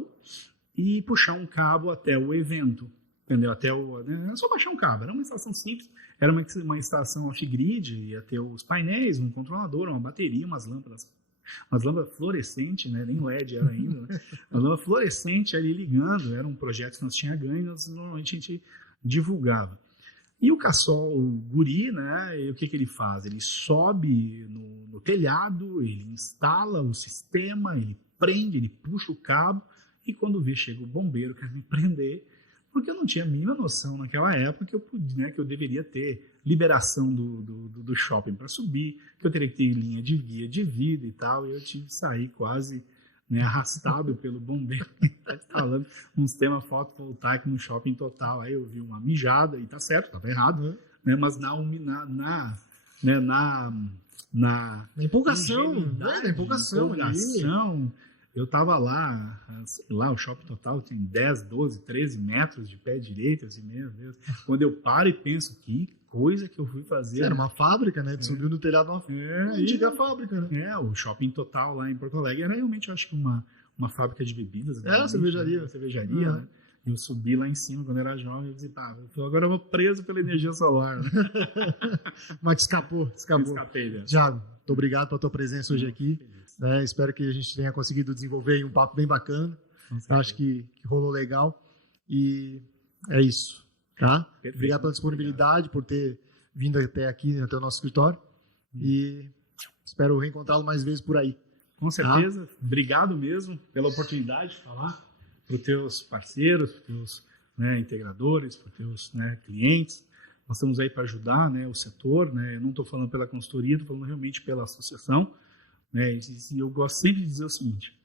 e puxar um cabo até o evento, entendeu? Era só baixar um cabo, era uma instalação simples, era uma instalação off-grid, ia ter os painéis, um controlador, uma bateria, umas lâmpadas fluorescentes, né? Nem LED era ainda, né? Uma lâmpada fluorescente ali ligando, era um projeto que nós tínhamos ganho, normalmente a gente divulgava. E o Cassol, o guri, né, o que ele faz? Ele sobe no telhado, ele instala o sistema, ele prende, ele puxa o cabo, e quando vê, chega o bombeiro, quer me prender, porque eu não tinha a mínima noção naquela época que eu deveria ter liberação do shopping para subir, que eu teria que ter linha de via de vida e tal, e eu tive que sair quase, né, arrastado pelo bombeiro que está instalando um sistema fotovoltaico no Shopping Total. Aí eu vi uma mijada, e tá certo, estava errado, né, mas na empolgação, né? Na empolgação, eu estava lá, o Shopping Total tem 10, 12, 13 metros de pé direito, assim, meu Deus. Quando eu paro e penso, que coisa que eu fui fazer. Era uma fábrica, né? Tu subiu no telhado de uma antiga fábrica, né? O Shopping Total lá em Porto Alegre era realmente, eu acho que uma fábrica de bebidas. Era uma cervejaria. Né? Eu subi lá em cima quando era jovem, eu visitava. Agora eu vou preso pela energia solar. Né? Mas escapou. Escapei dessa. Thiago, muito obrigado pela tua presença hoje aqui. Né? Espero que a gente tenha conseguido desenvolver aí um papo bem bacana. Acho que rolou legal. E é isso. Tá? Perfeito. Obrigado pela disponibilidade, por ter vindo até aqui, até o nosso escritório. E espero reencontrá-lo mais vezes por aí. Com certeza. Tá? Obrigado mesmo pela oportunidade de falar para os teus parceiros, para os teus integradores, para os teus clientes. Nós estamos aí para ajudar o setor. Né? Eu não estou falando pela consultoria, estou falando realmente pela associação. Né? E eu gosto sempre de dizer o seguinte,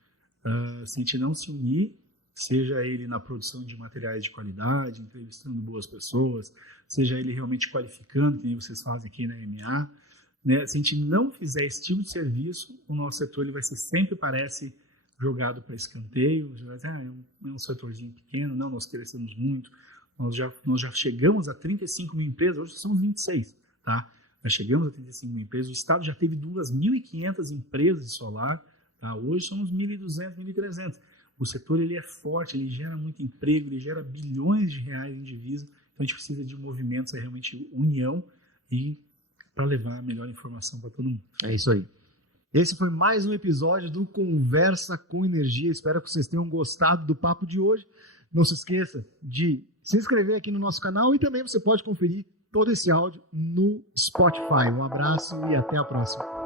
se a gente não se unir, seja ele na produção de materiais de qualidade, entrevistando boas pessoas, seja ele realmente qualificando, que nem vocês fazem aqui na MA, né? Se a gente não fizer esse tipo de serviço, o nosso setor ele vai ser sempre, parece, jogado para escanteio, é um setorzinho pequeno, não, nós crescemos muito, nós já chegamos a 35 mil empresas, hoje somos 26, tá? Nós chegamos a 35 mil empresas, o Estado já teve 2.500 empresas de solar, tá? Hoje somos 1.200, 1.300. O setor ele é forte, ele gera muito emprego, ele gera bilhões de reais em divisa, então a gente precisa de movimentos, realmente união e para levar a melhor informação para todo mundo. É isso aí. Esse foi mais um episódio do Conversa com Energia. Espero que vocês tenham gostado do papo de hoje. Não se esqueça de se inscrever aqui no nosso canal e também você pode conferir todo esse áudio no Spotify. Um abraço e até a próxima.